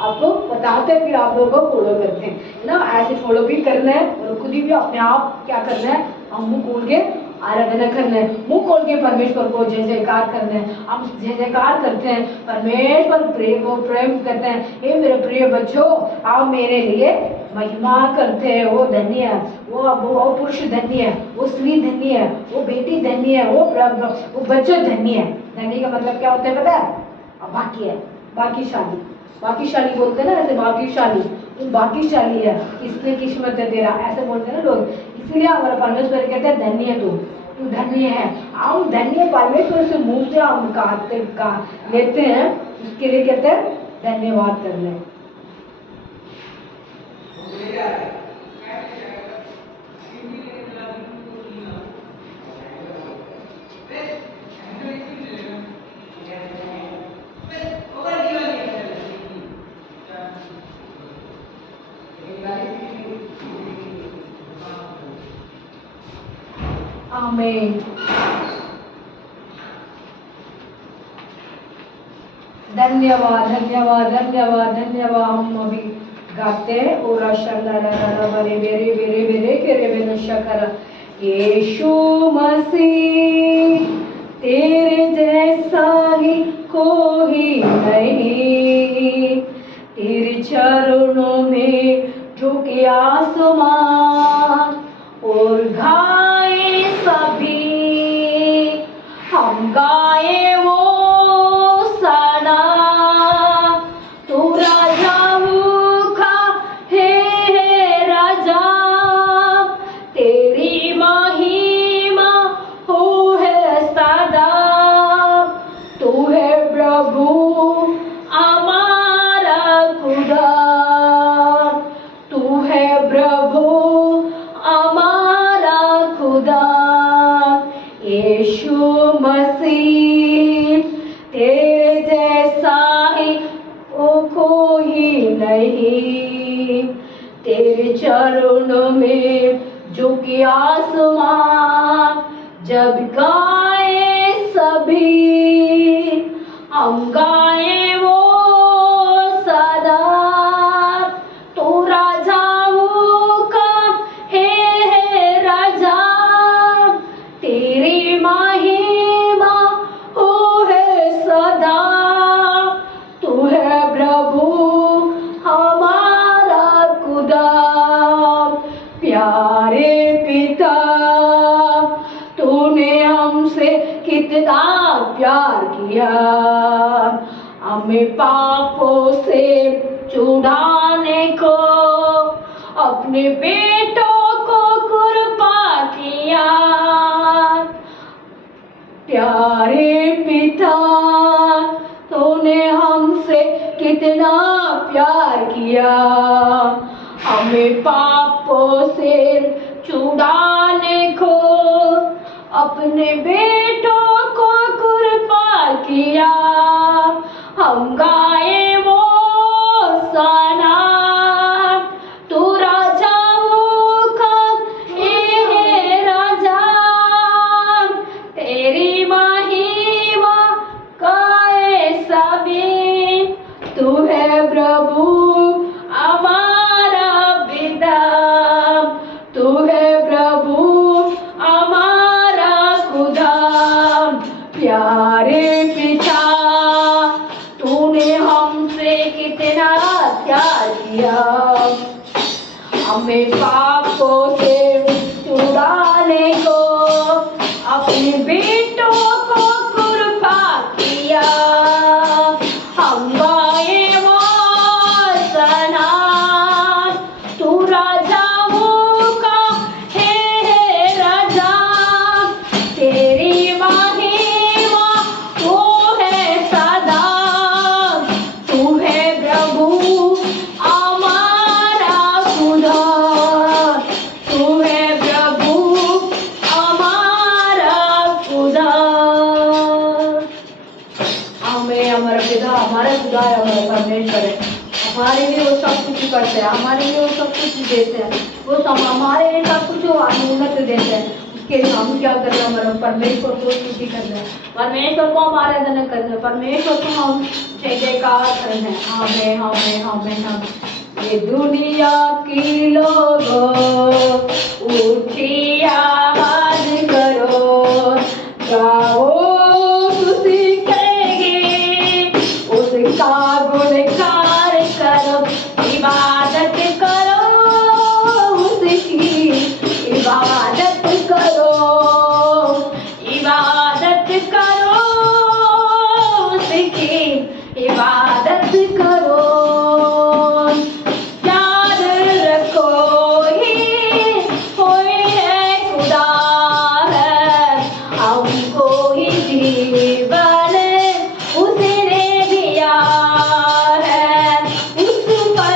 आपको बताते हैं, फिर आप लोगों को फॉलो करते हैं, है ना। ऐसे फॉलो भी करना है और खुद ही भी अपने आप क्या करना है, हम मुंह खोल के आराधना करना है, मुंह खोल के परमेश्वर को जय जयकार करना है। हम जय जयकार करते हैं, परमेश्वर प्रेम करते हैं। हे मेरे प्रिय बच्चों, आप मेरे लिए महिमा करते हैं, वो धन्य है, वो पुरुष धन्य है, वो स्त्री धन्य है, वो बेटी धन्य है, वो बच्चे धन्य है। धन्य का मतलब क्या होता है पता है? अब बाकी है, बाकीशाली बोलते हैं ना, ऐसे बाकीशाली, तू बाकीशाली है, इसलिए किस्मत है तेरा, ऐसे बोलते हैं ना लोग। इसीलिए हमारा परमेश्वर कहते हैं धन्य तू धन्य है। हम धन्य परमेश्वर से मुंह से हम लेते हैं, उसके लिए कहते हैं धन्यवाद करना। आमीन। धन्यवाद धन्यवाद धन्यवाद धन्यवाद। हम अभी गाते हैं और बरे बेरे बेरे बेरे केरे बेरे शकर। यीशु मसीह तेरे जैसा ही कोई नहीं, तेरे चरणों में झुके आसमान और गाए सभी, हम गाए वो सना। तू राजाओं का है राजा, तेरी महिमा हो है सदा। तू है प्रभु हमारा खुदा, तू है प्रभु हमारा खुदा। यीशु मसीह तेरे जैसा ही कोई नहीं, तेरे चरणों में झुके आसमान जब गाए सभी, हम गाए वो सदा। तू राजाओं का है राजा, तेरी महिमा हो है सदा। तू है प्रभु हमारा खुदा। प्यारे पिता, तूने हमसे कितना प्यार किया, हमें पापों से छुड़ाने को अपने बेटों को कुर्बान किया। प्यारे पिता, तूने हमसे कितना प्यार किया, हमें पापों से छुड़ाने को अपने बेटों को कुर्बान किया। हम गाए वो सना, तू राजाओं का है राजा, तेरी महिमा गाए सभी। तू है प्रभु हमारा पिता, तू है प्रभु हमारा खुदा। प्यारे पिता, तूने हमसे कितना प्यार किया, हमें पापों से छुड़ाने को अपने बेटों को कुर्बान किया। हम गाए वो सना, तू राजाओं का है राजा, तेरी महिमा वो है सदा। तू है प्रभु हमारा खुदा, तू है प्रभु हमारा खुदा। हमें हमारा पिता हमारा खुदा है, हमारा परमेश्वर है। हमारे लिए वो सब कुछ करते हैं, हमारे लिए वो सब कुछ देते हैं, वो सब हमारे लिए सब कुछ वो अनुमत देते हैं। उसके लिए हम क्या कर रहे हैं? हमारा परमेश्वर को स्तुति कर रहे हैं, परमेश्वर को हम आराधना कर रहे हैं, परमेश्वर को हम जय जयकार कर रहे हैं। आमीन आमीन आमीन आमीन। ये दुनिया की लोगों ऊंची आवाज करो, गाओ खुशी करेगी, उसका गुणगान करो, इबादत करो उसकी, इबादत करो, इबादत करो उसकी, इबादत करो। याद रखो ही कोई है खुदा है, हमको ही जीवन उसने दिया है, उस पर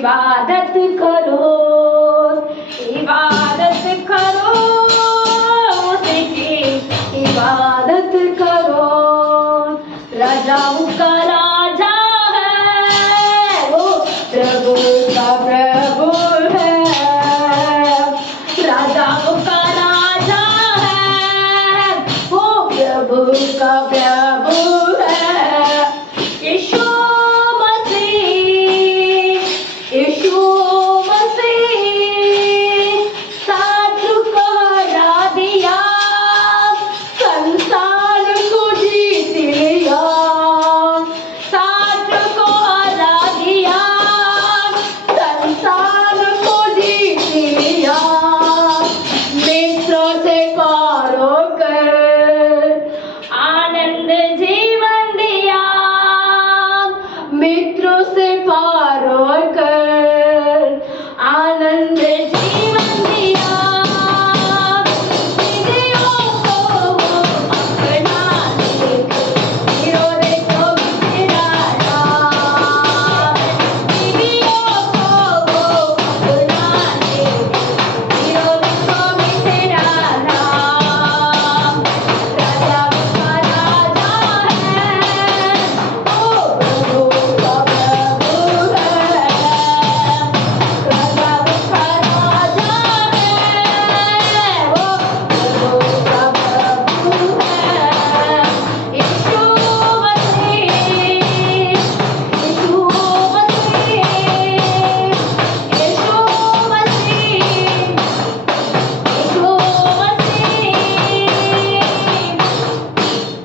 इबादत करो, इबादत करो, उसकी इबादत करो। राजाओं का राजा है वो, प्रभु का प्रभु है। राजाओं का राजा है वो, प्रभु का प्रभु है। यीशु मसीह, यीशु मसीह, साधु को हरा दिया, संसार को जीत लिया। साधु को हरा दिया, संसार को जीत लिया। मित्रों से पार होकर आनंद जीवन दिया, मित्रों से पार होकर आनंद जीवन दिया। विधियों को वो अपना लेकर विरोधी को गिराया। विधियों को वो अपना लेकर विरोधी को गिराया। राजा का राजा है वो, प्रभु का प्रभु है। राजा का राजा है वो, प्रभु का प्रभु है। यीशु मसीह, यीशु मसीह, यीशु मसीह, यीशु मसीह।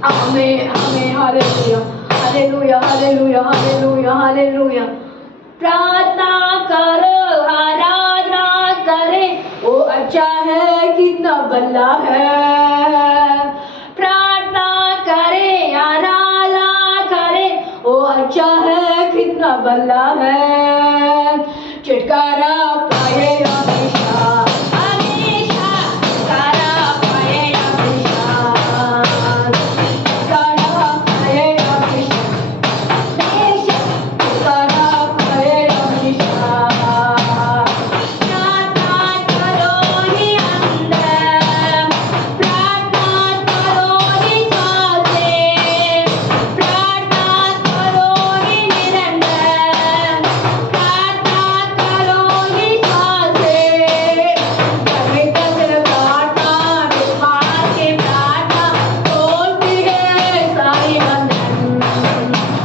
आमेन, आमेन, हालेलुया, हालेलुया, हालेलुया, हालेलुया, हालेलुया। प्रार्थना करो, आराधना करे, वो अच्छा है, कितना भला है। प्रार्थना करे, आराधना करे, वो अच्छा है, कितना भला है। छुटकारा पाए हमेशा, हमेशा छुटकारा पाए हमेशा, छुटकारा पाए हमेशा, हमेशा छुटकारा पाए हमेशा। प्रार्थना करो ही अंदर, प्रार्थना करो ही श्वास से, प्रार्थना करो ही निरंतर, प्रार्थना करो ही श्वास से। पवित्र प्रार्थना, विश्वास की प्रार्थना खोलती है सारी बंधन।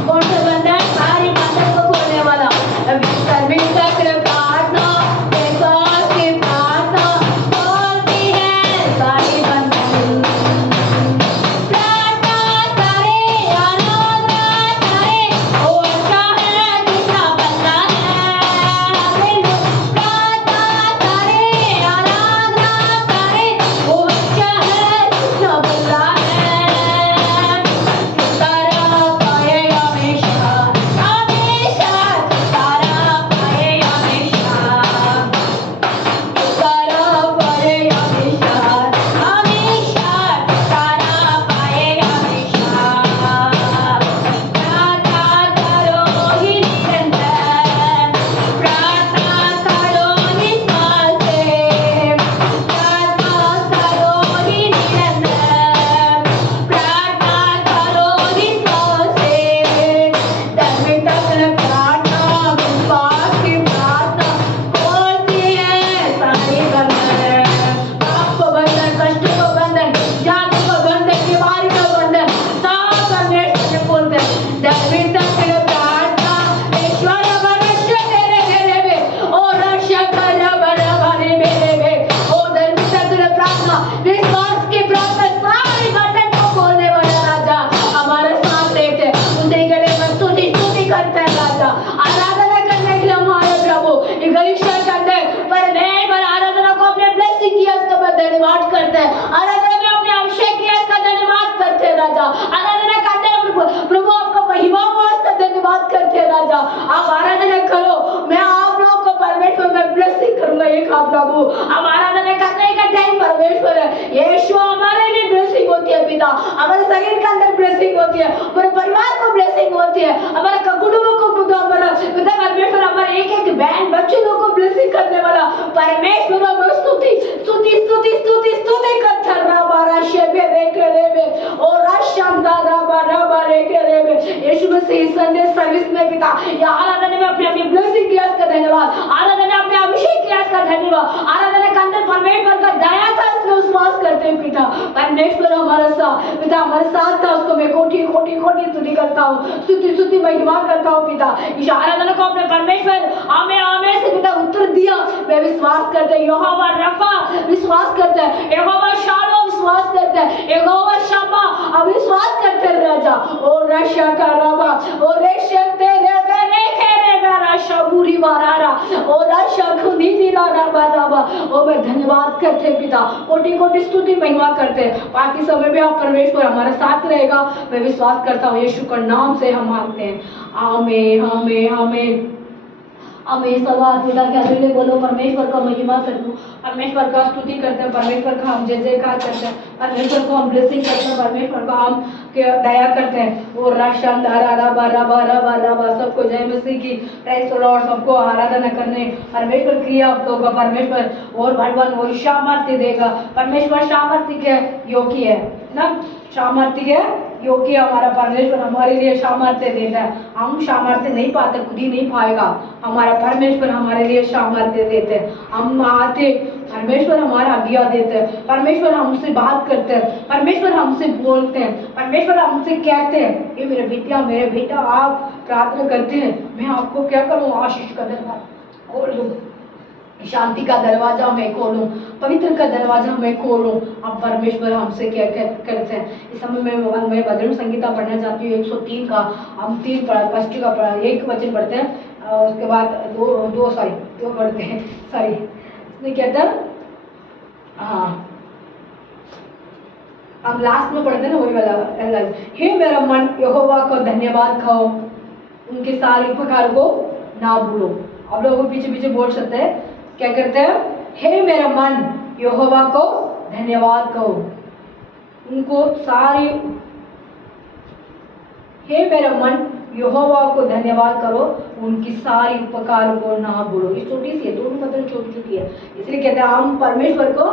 कौन सा बंधन? सारी बंधन को खोलने वाला। पवित्र प्रार्थना, विश्वास की प्रार्थना खोलती है सारी बंधन। प्रार्थना करे, आराधना करे, वो अच्छा है, कितना भला है। प्रार्थना करे, आराधना करे, वो अच्छा है, कितना भला है। छुटकारा पाए हमेशा, हमेशा छुटकारा पाए हमेशा, छुटकारा पाए हमेशा, हमेशा छुटकारा पाए हमेशा। प्रार्थना करो ही निरंतर, प्रार्थना करो ही श्वास से, प्रार्थना करो ही निरंतर, प्रार्थना करो ही श्वास से। धार्मिकता प्रार्थना, विश्वास की प्रार्थना खोलती है सारी बंधन। पाप को बंधन, कष्ट को बंधन, जाति को बंधन, बीमारी को बंधन, सब परमेश्वर से खोलते हैं। धार्मिकता प्रार्थना, ईश्वर मनुष्य तेरे मेरे में, ओ रक्षा कर बड़ा भारी मेरे में। ओ धार्मिकता प्रार्थना, विश्वास की प्रार्थना, सारी बंधन को खोलने वाला राजा हमारे साथ रहते हैं। उसी के लिए मैं स्तुति करते हैं राजा। आराधना करने के लिए हमारे प्रभु ईश्वर करते हैं, परमेश्वर आराधना को अपने ब्लेसिंग किया, इसका मैं धन्यवाद करते हैं। आराधना में अपने अभिषेक किया, इसका धन्यवाद करते हैं राजा। आराधना करते हैं प्रभु, आपका महिमा वास्ते धन्यवाद करते हैं राजा। आप आराधना करो, मैं आप लोग को परमेश्वर में ब्लेसिंग करूंगा। एक आप प्रभु, हम आराधना करने का टाइम परमेश्वर है। यीशु हमारे लिए ब्लेसिंग होती है पिता, हमारे शरीर के अंदर ब्लेसिंग होती है, हमारे परिवार को ब्लेसिंग होती है, हमारे कुटुंब को हमारा पिता परमेश्वर हमारे एक एक बैंड में पिता, ये आराधना में अपने अपने ब्लेसिंग की का धन्यवाद, आराधना में अपने अभिषेक की का धन्यवाद, आराधना के अंदर परमेश्वर का दया था इसमें विश्वास करते हैं पिता। परमेश्वर हमारा साथ पिता, हमारे साथ था, उसको मैं कोटि कोटि कोटि स्तुति करता हूँ, स्तुति स्तुति महिमा करता हूँ पिता। इस आराधना को अपने परमेश्वर हमें हमें से पिता उत्तर दिया, मैं विश्वास करते हैं यहोवा रफा विश्वास करते हैं, यहोवा शालो विश्वास करते हैं, यहोवा शम्मा अविश्वास करते हैं राजा। ओ रशा का रबा ओ रेशम तेरे बेरे खेरे बेरा शबूरी मारारा ओ रशा खुदी दिला रबा रबा। ओ मैं धन्यवाद करते हैं पिता, कोटि कोटि स्तुति महिमा करते हैं। बाकी समय में आप परमेश्वर हमारे साथ रहेगा, मैं विश्वास करता हूँ, यीशु के नाम से हम मांगते हैं, आमीन आमीन आमीन। हमें सवाल पिता के अगले बोलो, परमेश्वर का महिमा करते हैं, परमेश्वर का स्तुति करते हैं, परमेश्वर का हम जय जयकार करते हैं, परमेश्वर को हम ब्लेसिंग करते हैं, परमेश्वर का हम दया करते हैं। वो राशन धारा बारा बारा बारा बा सबको जय मसीह की प्रेज लॉर्ड, सबको आराधना करने परमेश्वर क्रिया आप लोगों का परमेश्वर और भगवान वो सामर्थ्य देगा। परमेश्वर सामर्थ्य के योग्य है ना, सामर्थ्य के योग्य हमारा परमेश्वर हमारे लिए सामर्थ्य देता है। हम सामर्थ्य नहीं पाते, खुद ही नहीं पाएगा, हमारा परमेश्वर हमारे लिए सामर्थ्य देते हैं। हम आते परमेश्वर हमारा आज्ञा देते हैं, परमेश्वर हमसे बात करते हैं, परमेश्वर हमसे बोलते हैं, परमेश्वर हमसे कहते हैं ये मेरे बेटिया मेरे बेटा आप प्रार्थना करते हैं, मैं आपको क्या करूँ, आशीष का दरवाजा खोल दूँ, शांति का दरवाजा मैं खोलूं, पवित्र का दरवाजा मैं खोलूं। अब परमेश्वर हमसे क्या करते हैं। इस समय मैं भजन संगीता पढ़ना चाहती हूँ 103 का, हम 3 पढ़ा, फर्स्ट का पढ़ा, एक वचन पढ़ते हैं, उसके बाद दो पढ़ते हैं, सॉरी इसमें क्या था, हाँ अब लास्ट में पढ़ते हैं ना वही वाला। हे मेरा मन यहोवा को धन्यवाद खाओ, उनके सारे उपकार को ना भूलो। अब लोग पीछे पीछे बोल सकते हैं, क्या करते हैं, हे मेरा मन यहोवा को धन्यवाद कहो, उनको सारी, हे मेरा मन यहोवा को धन्यवाद करो, उनकी सारी उपकार को ना भूलो। ये छोटी सी है, दोनों मतलब छोटी छोटी है, इसलिए कहते हैं हम परमेश्वर को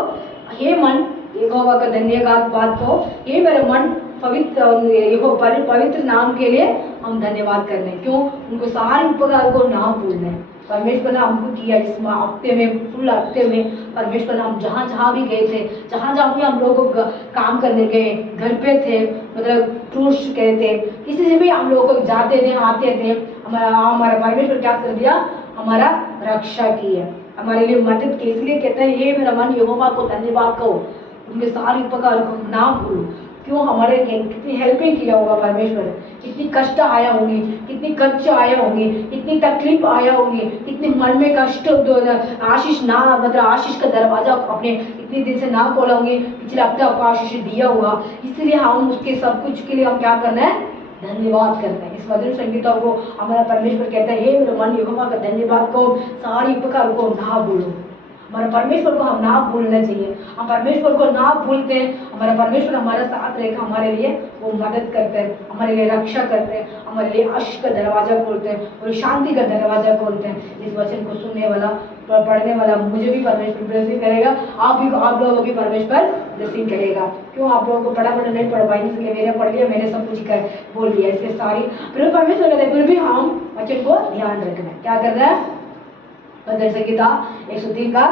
हे मन यहोवा का धन्यवाद कहो, हे मेरा मन पवित्र नाम के लिए हम धन्यवाद करने, क्यों, उनको सारे उपकार को ना भूलने। परमेश्वर ने हमको किया इस हफ्ते में, फुल हफ्ते में परमेश्वर ने हम जहाँ जहाँ भी गए थे, जहाँ जहाँ भी हम लोग काम करने गए, घर पे थे, मतलब टूर्स गए थे, किसी से भी हम लोग जाते थे आते थे, हमारा परमेश्वर क्या कर दिया, हमारा रक्षा की है, हमारे लिए मदद की। इसलिए कहते हैं ये मेरा मन यहोवा को धन्यवाद कहो, उनके सारे उपकार को ना भूलो, क्यों, हमारे कितनी हेल्पिंग किया होगा परमेश्वर, कितनी कष्ट आया होंगे, कितनी कष्ट आया होंगे, कितनी तकलीफ आया होंगे, कितने मन में कष्ट, आशीष ना मतलब आशीष का दरवाजा अपने इतनी दिन से ना खोला होंगे, पिछले हफ्ते आपको आशीष दिया होगा, इसलिए हम उसके सब कुछ के लिए हम क्या करना है, धन्यवाद करते हैं। इस वचन संगीता को हमारा परमेश्वर कहता है हे मेरे मन यहोवा का धन्यवाद को, सारी उपकार को ना भूलो। हमारे परमेश्वर को हम ना भूलना चाहिए, हम परमेश्वर को ना भूलते हैं, हमारा परमेश्वर हमारा साथ रहेगा, हमारे लिए वो मदद करते हैं, हमारे लिए रक्षा करते हैं, हमारे लिए आशीष का दरवाजा खोलते हैं और शांति का दरवाजा खोलते हैं। इस वचन को सुनने वाला, पढ़ने वाला मुझे भी परमेश्वर ब्लेसिंग करेगा, आप लोगों को भी परमेश्वर ब्लेसिंग करेगा। क्यों, आप लोगों को फटाफट नहीं पढ़ पाएंगे, इसलिए मैंने पढ़ लिया, मैंने सब कुछ बोल दिया, इसके सारी फिर परमेश्वर कहते हैं, फिर भी हम वचन को ध्यान रखना है, क्या करना है, भजन संगीता 103 का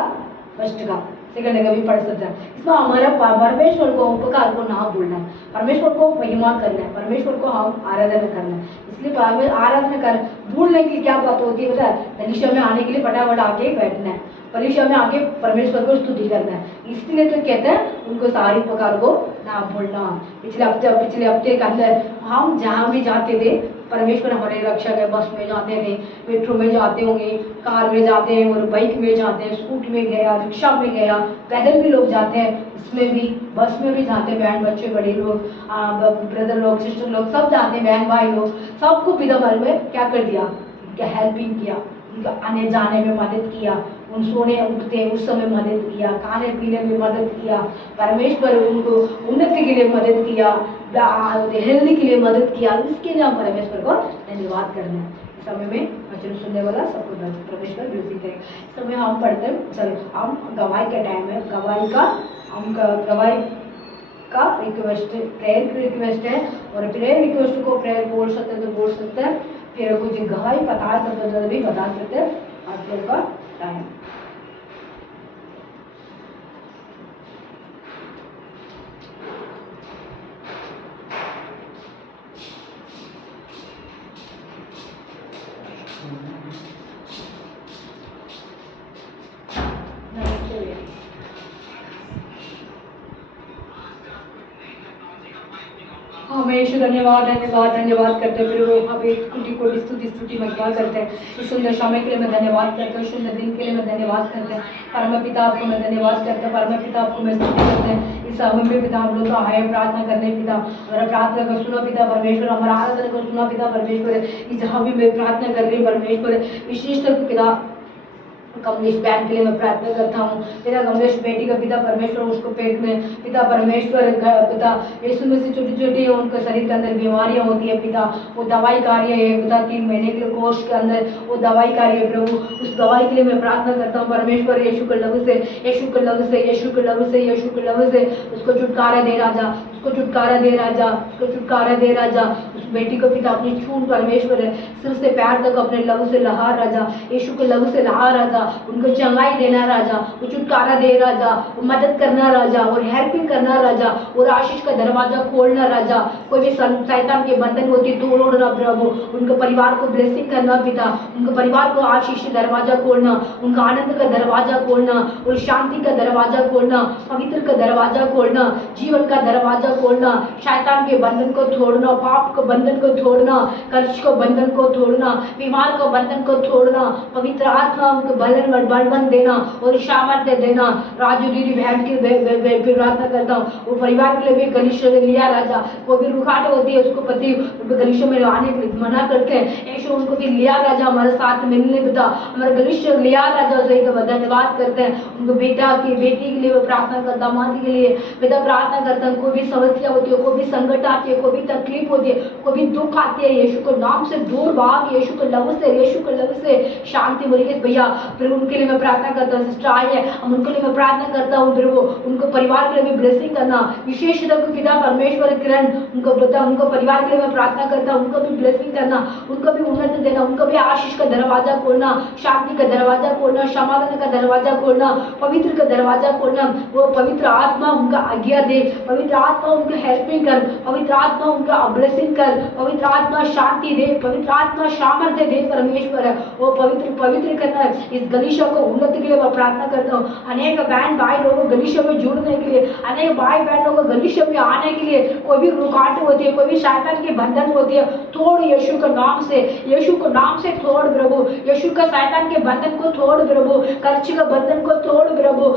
फर्स्ट का सेकंड का भी पढ़ सकते हैं। इसमें हमारा परमेश्वर को उपकार को ना भूलना है, परमेश्वर को महिमा करना है, परमेश्वर को हम आराधना करना है। इसलिए आराधना कर भूलने की क्या बात होती है, पता है, परीक्षा में आने के लिए फटाफट आके बैठना है, परीक्षा में आके परमेश्वर को स्तुति करना है। इसलिए तो कहते हैं उनको सारी उपकार को ना भूलना। पिछले हफ्ते के अंदर हम जहाँ भी जाते थे परमेश्वर हमारे रक्षा है, बस में जाते थे, मेट्रो में जाते होंगे, कार में जाते हैं और बाइक में जाते हैं, स्कूटी में गया, रिक्शा में गया, पैदल भी लोग जाते हैं, इसमें भी बस में भी जाते हैं, बहन बच्चे बड़े लोग, ब्रदर लोग, सिस्टर लोग सब जाते हैं, बहन भाई लोग, सबको पिता पर में क्या कर दिया, उनका हेल्पिंग किया, उनका आने जाने में मदद किया, उन सोने उठते उस समय मदद किया, खाने पीने में मदद किया, परमेश्वर उनको उन्नति के लिए मदद किया, हेल्दी के लिए मदद किया। इसके लिए हम परमेश्वर को धन्यवाद करना है। इस समय में वचन सुनने वाला सबको परमेश्वर ब्लेसिंग करें। इस समय हम पढ़ते हैं, चलो हम गवाही का टाइम है, गवाही का रिक्वेस्ट है, प्रेयर रिक्वेस्ट है, और प्रेयर रिक्वेस्ट को प्रेयर बोल सकते हैं तो बोल सकते हैं, फिर कुछ गवाही बता सकते तो भी बता सकते आप लोग का टाइम। हमेशा धन्यवाद धन्यवाद धन्यवाद करते हैं। फिर वो यहाँ पे कोटि कोटि स्तुति महिमा करते हैं। इस सुंदर समय के लिए मैं धन्यवाद करता हूँ, सुंदर दिन के लिए मैं धन्यवाद करते हैं। परम पिता आपको मैं धन्यवाद करता हूँ, परम पिता आपको मैं स्तुति करते हैं। इस समय में पिता हम लोग का है प्रार्थना करने पिता, हमारा प्रार्थना को सुनो पिता परमेश्वर, हमारा आराधना को सुनो पिता परमेश्वर। जहाँ भी मैं प्रार्थना कर रही हूँ परमेश्वर, विशेष पिता कमलेश बहन के लिए मैं प्रार्थना करता हूँ पिता, कमलेश बेटी का पिता परमेश्वर, उसको पेट में पिता परमेश्वर पिता यीशु में से छोटी छोटी उनके शरीर के अंदर बीमारियाँ होती है पिता, वो दवाई कार्य है पिता, 3 महीने के कोर्स के अंदर वो दवाई कार्य है प्रभु, उस दवाई के लिए मैं प्रार्थना करता हूँ परमेश्वर। यीशु के लहू से, यीशु के लहू से, यीशु के लहू से, यीशु के लहू से उसको छुटकारा दे राजा, उसको छुटकारा दे राजा, उसको छुटकारा दे राजा। उस बेटी को पिता अपनी छून परमेश्वर है सिर से पैर तक अपने लहू से लहा राजा, यीशु के लहू से लहा राजा, उनको चंगाई देना राजा, वो छुटकारा दे राजा, वो मदद करना राजा, और हेल्पिंग करना राजा, और आशीष का दरवाजा खोलना राजा। कोई भी शैतान के बंधन होती है तोड़ना प्रभु, उनके परिवार को ब्लेसिंग करना पिता, उनके परिवार को आशीष का दरवाजा खोलना, उनका आनंद का दरवाजा खोलना, और शांति का दरवाजा खोलना, पवित्र का दरवाजा खोलना, जीवन का दरवाजा खोलना, शैतान के बंधन को तोड़ना, पाप के बंधन को तोड़ना, कर्ज को बंधन को तोड़ना, बीमार को बंधन को तोड़ना, पवित्र आत्मा उनको बलवन देना और सामर्थ्य देना। राजू दीदी बहन की प्रार्थना करता हूँ, वो परिवार के लिए भी गलीशा में लिया राजा, वो भी रुकावट होती है उसको पति गलीशा में आने के लिए मना करते हैं, यीशु उनको भी लिया राजा, हमारे साथ मिलने पिता, हमारे गलीशा लिया राजा, उसे धन्यवाद करते हैं। उनको बेटा की बेटी के लिए वो प्रार्थना करता, माता के लिए पिता प्रार्थना करता है। कोई भी समस्या होती है, कोई भी संकट आती है, कोई भी तकलीफ होती है, कोई भी दुख आती है, यीशु के नाम से दूर भाग, यीशु के लहू से, यीशु के लहू से शांति मिलेगी भैया। फिर उनके लिए मैं प्रार्थना करता हूँ, सिस्टर आई है, हम उनके लिए मैं प्रार्थना करता हूँ, फिर वो उनको परिवार के लिए भी ब्लेसिंग करना, विशेष रूप पिता परमेश्वर किरण उनको बता, उनको परिवार के लिए मैं प्रार्थना करता हूँ, उनको भी ब्लेसिंग करना, उनको भी उन्नति देना, उनको भी आशीष का दरवाजा खोलना, शांति का दरवाजा खोलना, समाधान का दरवाजा खोलना, पवित्र का दरवाजा खोलना। वो पवित्र आत्मा उनका आज्ञा दे, पवित्र आत्मा उनको हेल्पिंग कर, पवित्र आत्मा उनका ब्लेसिंग कर, पवित्र आत्मा शांति दे, पवित्र आत्मा सामर्थ्य दे परमेश्वर। वो पवित्र करना है। इस गलीशा को उन्नति के लिए मैं प्रार्थना करता हूँ। अनेक बहन भाई लोगों को गलीशा में जुड़ने के लिए, अनेक भाई बहन लोगों को गलीशा में आने के लिए, कोई भी रुकावट होती है, कोई भी शैतान की बंधन होती है, तोड़ यीशु के नाम से, यीशु के नाम से तोड़ प्रभु, यीशु का शैतान के बंधन को तोड़ प्रभु, कर्ज का बंधन को तोड़ प्रभु।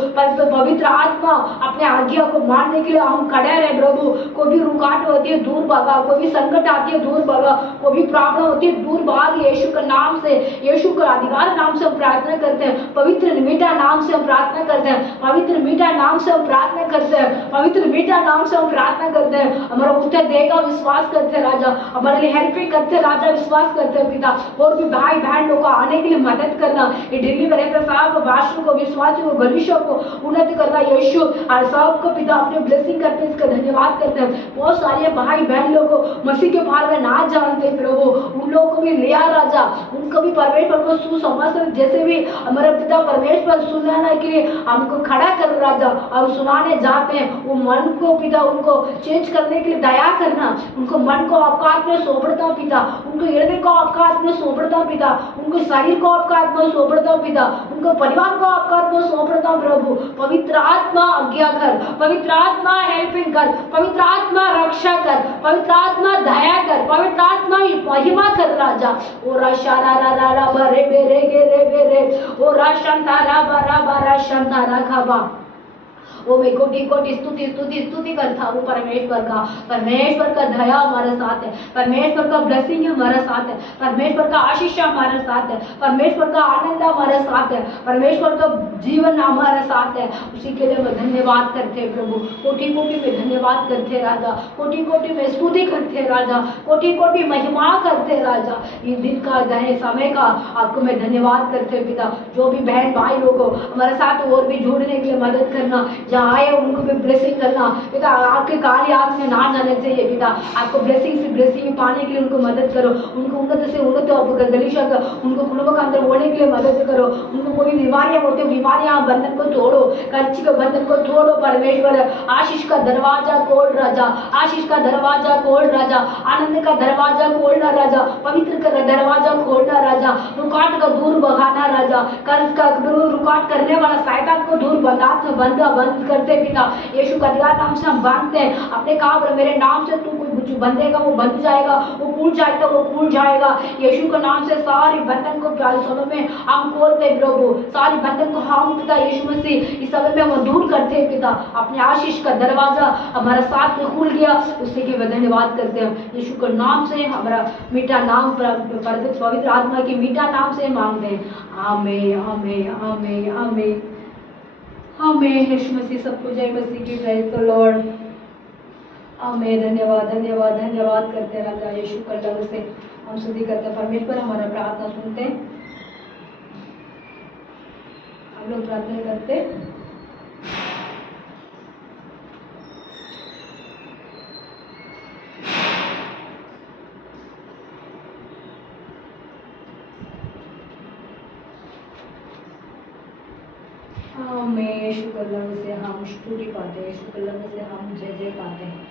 पवित्र आत्मा अपने आज्ञा को मानने के लिए हम खड़े रहे प्रभु। कोई भी रुकावट होती है दूर भागा, कोई भी संकट आती है दूर भागा, कोई भी प्रॉब्लम होती है दूर भाग, यीशु के नाम से, यीशु के अधिकार नाम से हम प्रार्थना करते हैं, पवित्र मीठा नाम से हम प्रार्थना करते हैं, पवित्र मीठा नाम से हम प्रार्थना करते हैं, पवित्र मीठा नाम से हम प्रार्थना करते हैं। हमारा उत्तर देगा, विश्वास करते हैं राजा, हमारे लिए हेल्पिंग करते हैं राजा, विश्वास करते हैं पिता। और भी भाई बहन लोग को आने के लिए मदद करना, ये दिल्ली में रहते साहब भाषण को, विश्वासियों को, गलीशों को उन्नति करना, यीशु और सब को पिता अपने ब्लेसिंग करते हैं, इसका धन्यवाद करते हैं। बहुत सारे भाई बहन लोग को मसीह के बारे में ना जानते प्रभु, उन लोगों को भी लिया राजा, उनको भी परमेश्वर को सुसमाचार जैसे भी हमारे पिता परमेश्वर सुनाने के लिए हमको खड़ा कर राजा, हम सुनाने जाते हैं। वो मन को पिता उनको चेंज करने के लिए दया करना, उनको मन को आपका हाथ में सौंपता हूं पिता, उनको हृदय को आपका हाथ में सौंपता हूं पिता, उनको शरीर को आपका हाथ में सौंपता हूं पिता, उनको परिवार को आपका हाथ में सौंपता हूं प्रभु। पवित्र आत्मा आज्ञा कर, पवित्र आत्मा हेल्पिंग कर, पवित्र आत्मा रक्षा कर, पवित्र आत्मा दया कर, पवित्र आत्मा महिमा कर राजा। ओ राशारा रा रा रा बरे बेरे गे रे बेरे, ओ राशांतारा बरा बरा शांतारा खाबा। वो मैं कोटि कोटि स्तुति स्तुति स्तुति करता हूँ परमेश्वर का दया हमारे साथ है, परमेश्वर का ब्लेसिंग हमारे साथ है, परमेश्वर का आशीष हमारे साथ है, परमेश्वर का आनंद हमारे साथ है, परमेश्वर का जीवन हमारे साथ है। उसी के लिए मैं धन्यवाद करते हैं प्रभु, कोटि कोटि में धन्यवाद करते राजा, कोटि कोटि में स्तुति करते राजा, कोटि कोटि महिमा करते राजा। ये दिन का समय का आपको मैं धन्यवाद करते पिता। जो भी बहन भाई लोगों हमारे साथ और भी जुड़ने के लिए मदद करना, जहाँ आए उनको भी ब्लेसिंग करना पिता, आपके काली आग में ना जाने चाहिए पिता, आपको ब्लेसिंग से ब्लेसिंग पाने के लिए उनको मदद करो, उनको उन्नत से उन्नत गलीचा उनको कुटुंब के अंदर होने के लिए मदद करो, उनको कोई बीमारियां होती है बीमारियां बंधन को तोड़ो, कर्ज के बंधन को तोड़ो परमेश्वर, आशीष का दरवाजा खोल राजा, आशीष का दरवाजा खोल राजा, आनंद का दरवाजा खोलना राजा, पवित्र का दरवाजा खोलना राजा, रुकावट का दूर भगाना राजा, कर्ज का रुकावट करने वाला शैतान को दूर बंद करते पिता, यीशु का दिव्य नाम से हम बांधते हैं अपने काम और मेरे नाम से तू कुछ बंधेगा वो बंध जाएगा, वो फूट जाएगा वो फूट जाएगा, यीशु के नाम से सारी बंधन को प्यारे समय में हम खोलते प्रभु, सारी बंधन को हम पिता यीशु मसीह इस समय में हम दूर करते हैं पिता, अपने आशीष का दरवाजा हमारा साथ में खुल गया, उसी के धन्यवाद करते हैं यीशु के नाम से, हमारा मीठा नाम पवित्र आत्मा के मीठा नाम से मांगते हैं, आमीन आमीन आमीन आमीन आमीन। यीशु मसीह सबको जय मसीह की, प्रेज द लॉर्ड, आमीन। धन्यवाद धन्यवाद धन्यवाद करते हैं राजा यीशु के लहू से हम स्तुति करते हैं परमेश्वर, हमारा प्रार्थना सुनते हैं, हम लोग प्रार्थना करते हैं। यीशु के लहू से हम स्तुति पाते हैं, यीशु के लहू से हम जय जय पाते हैं,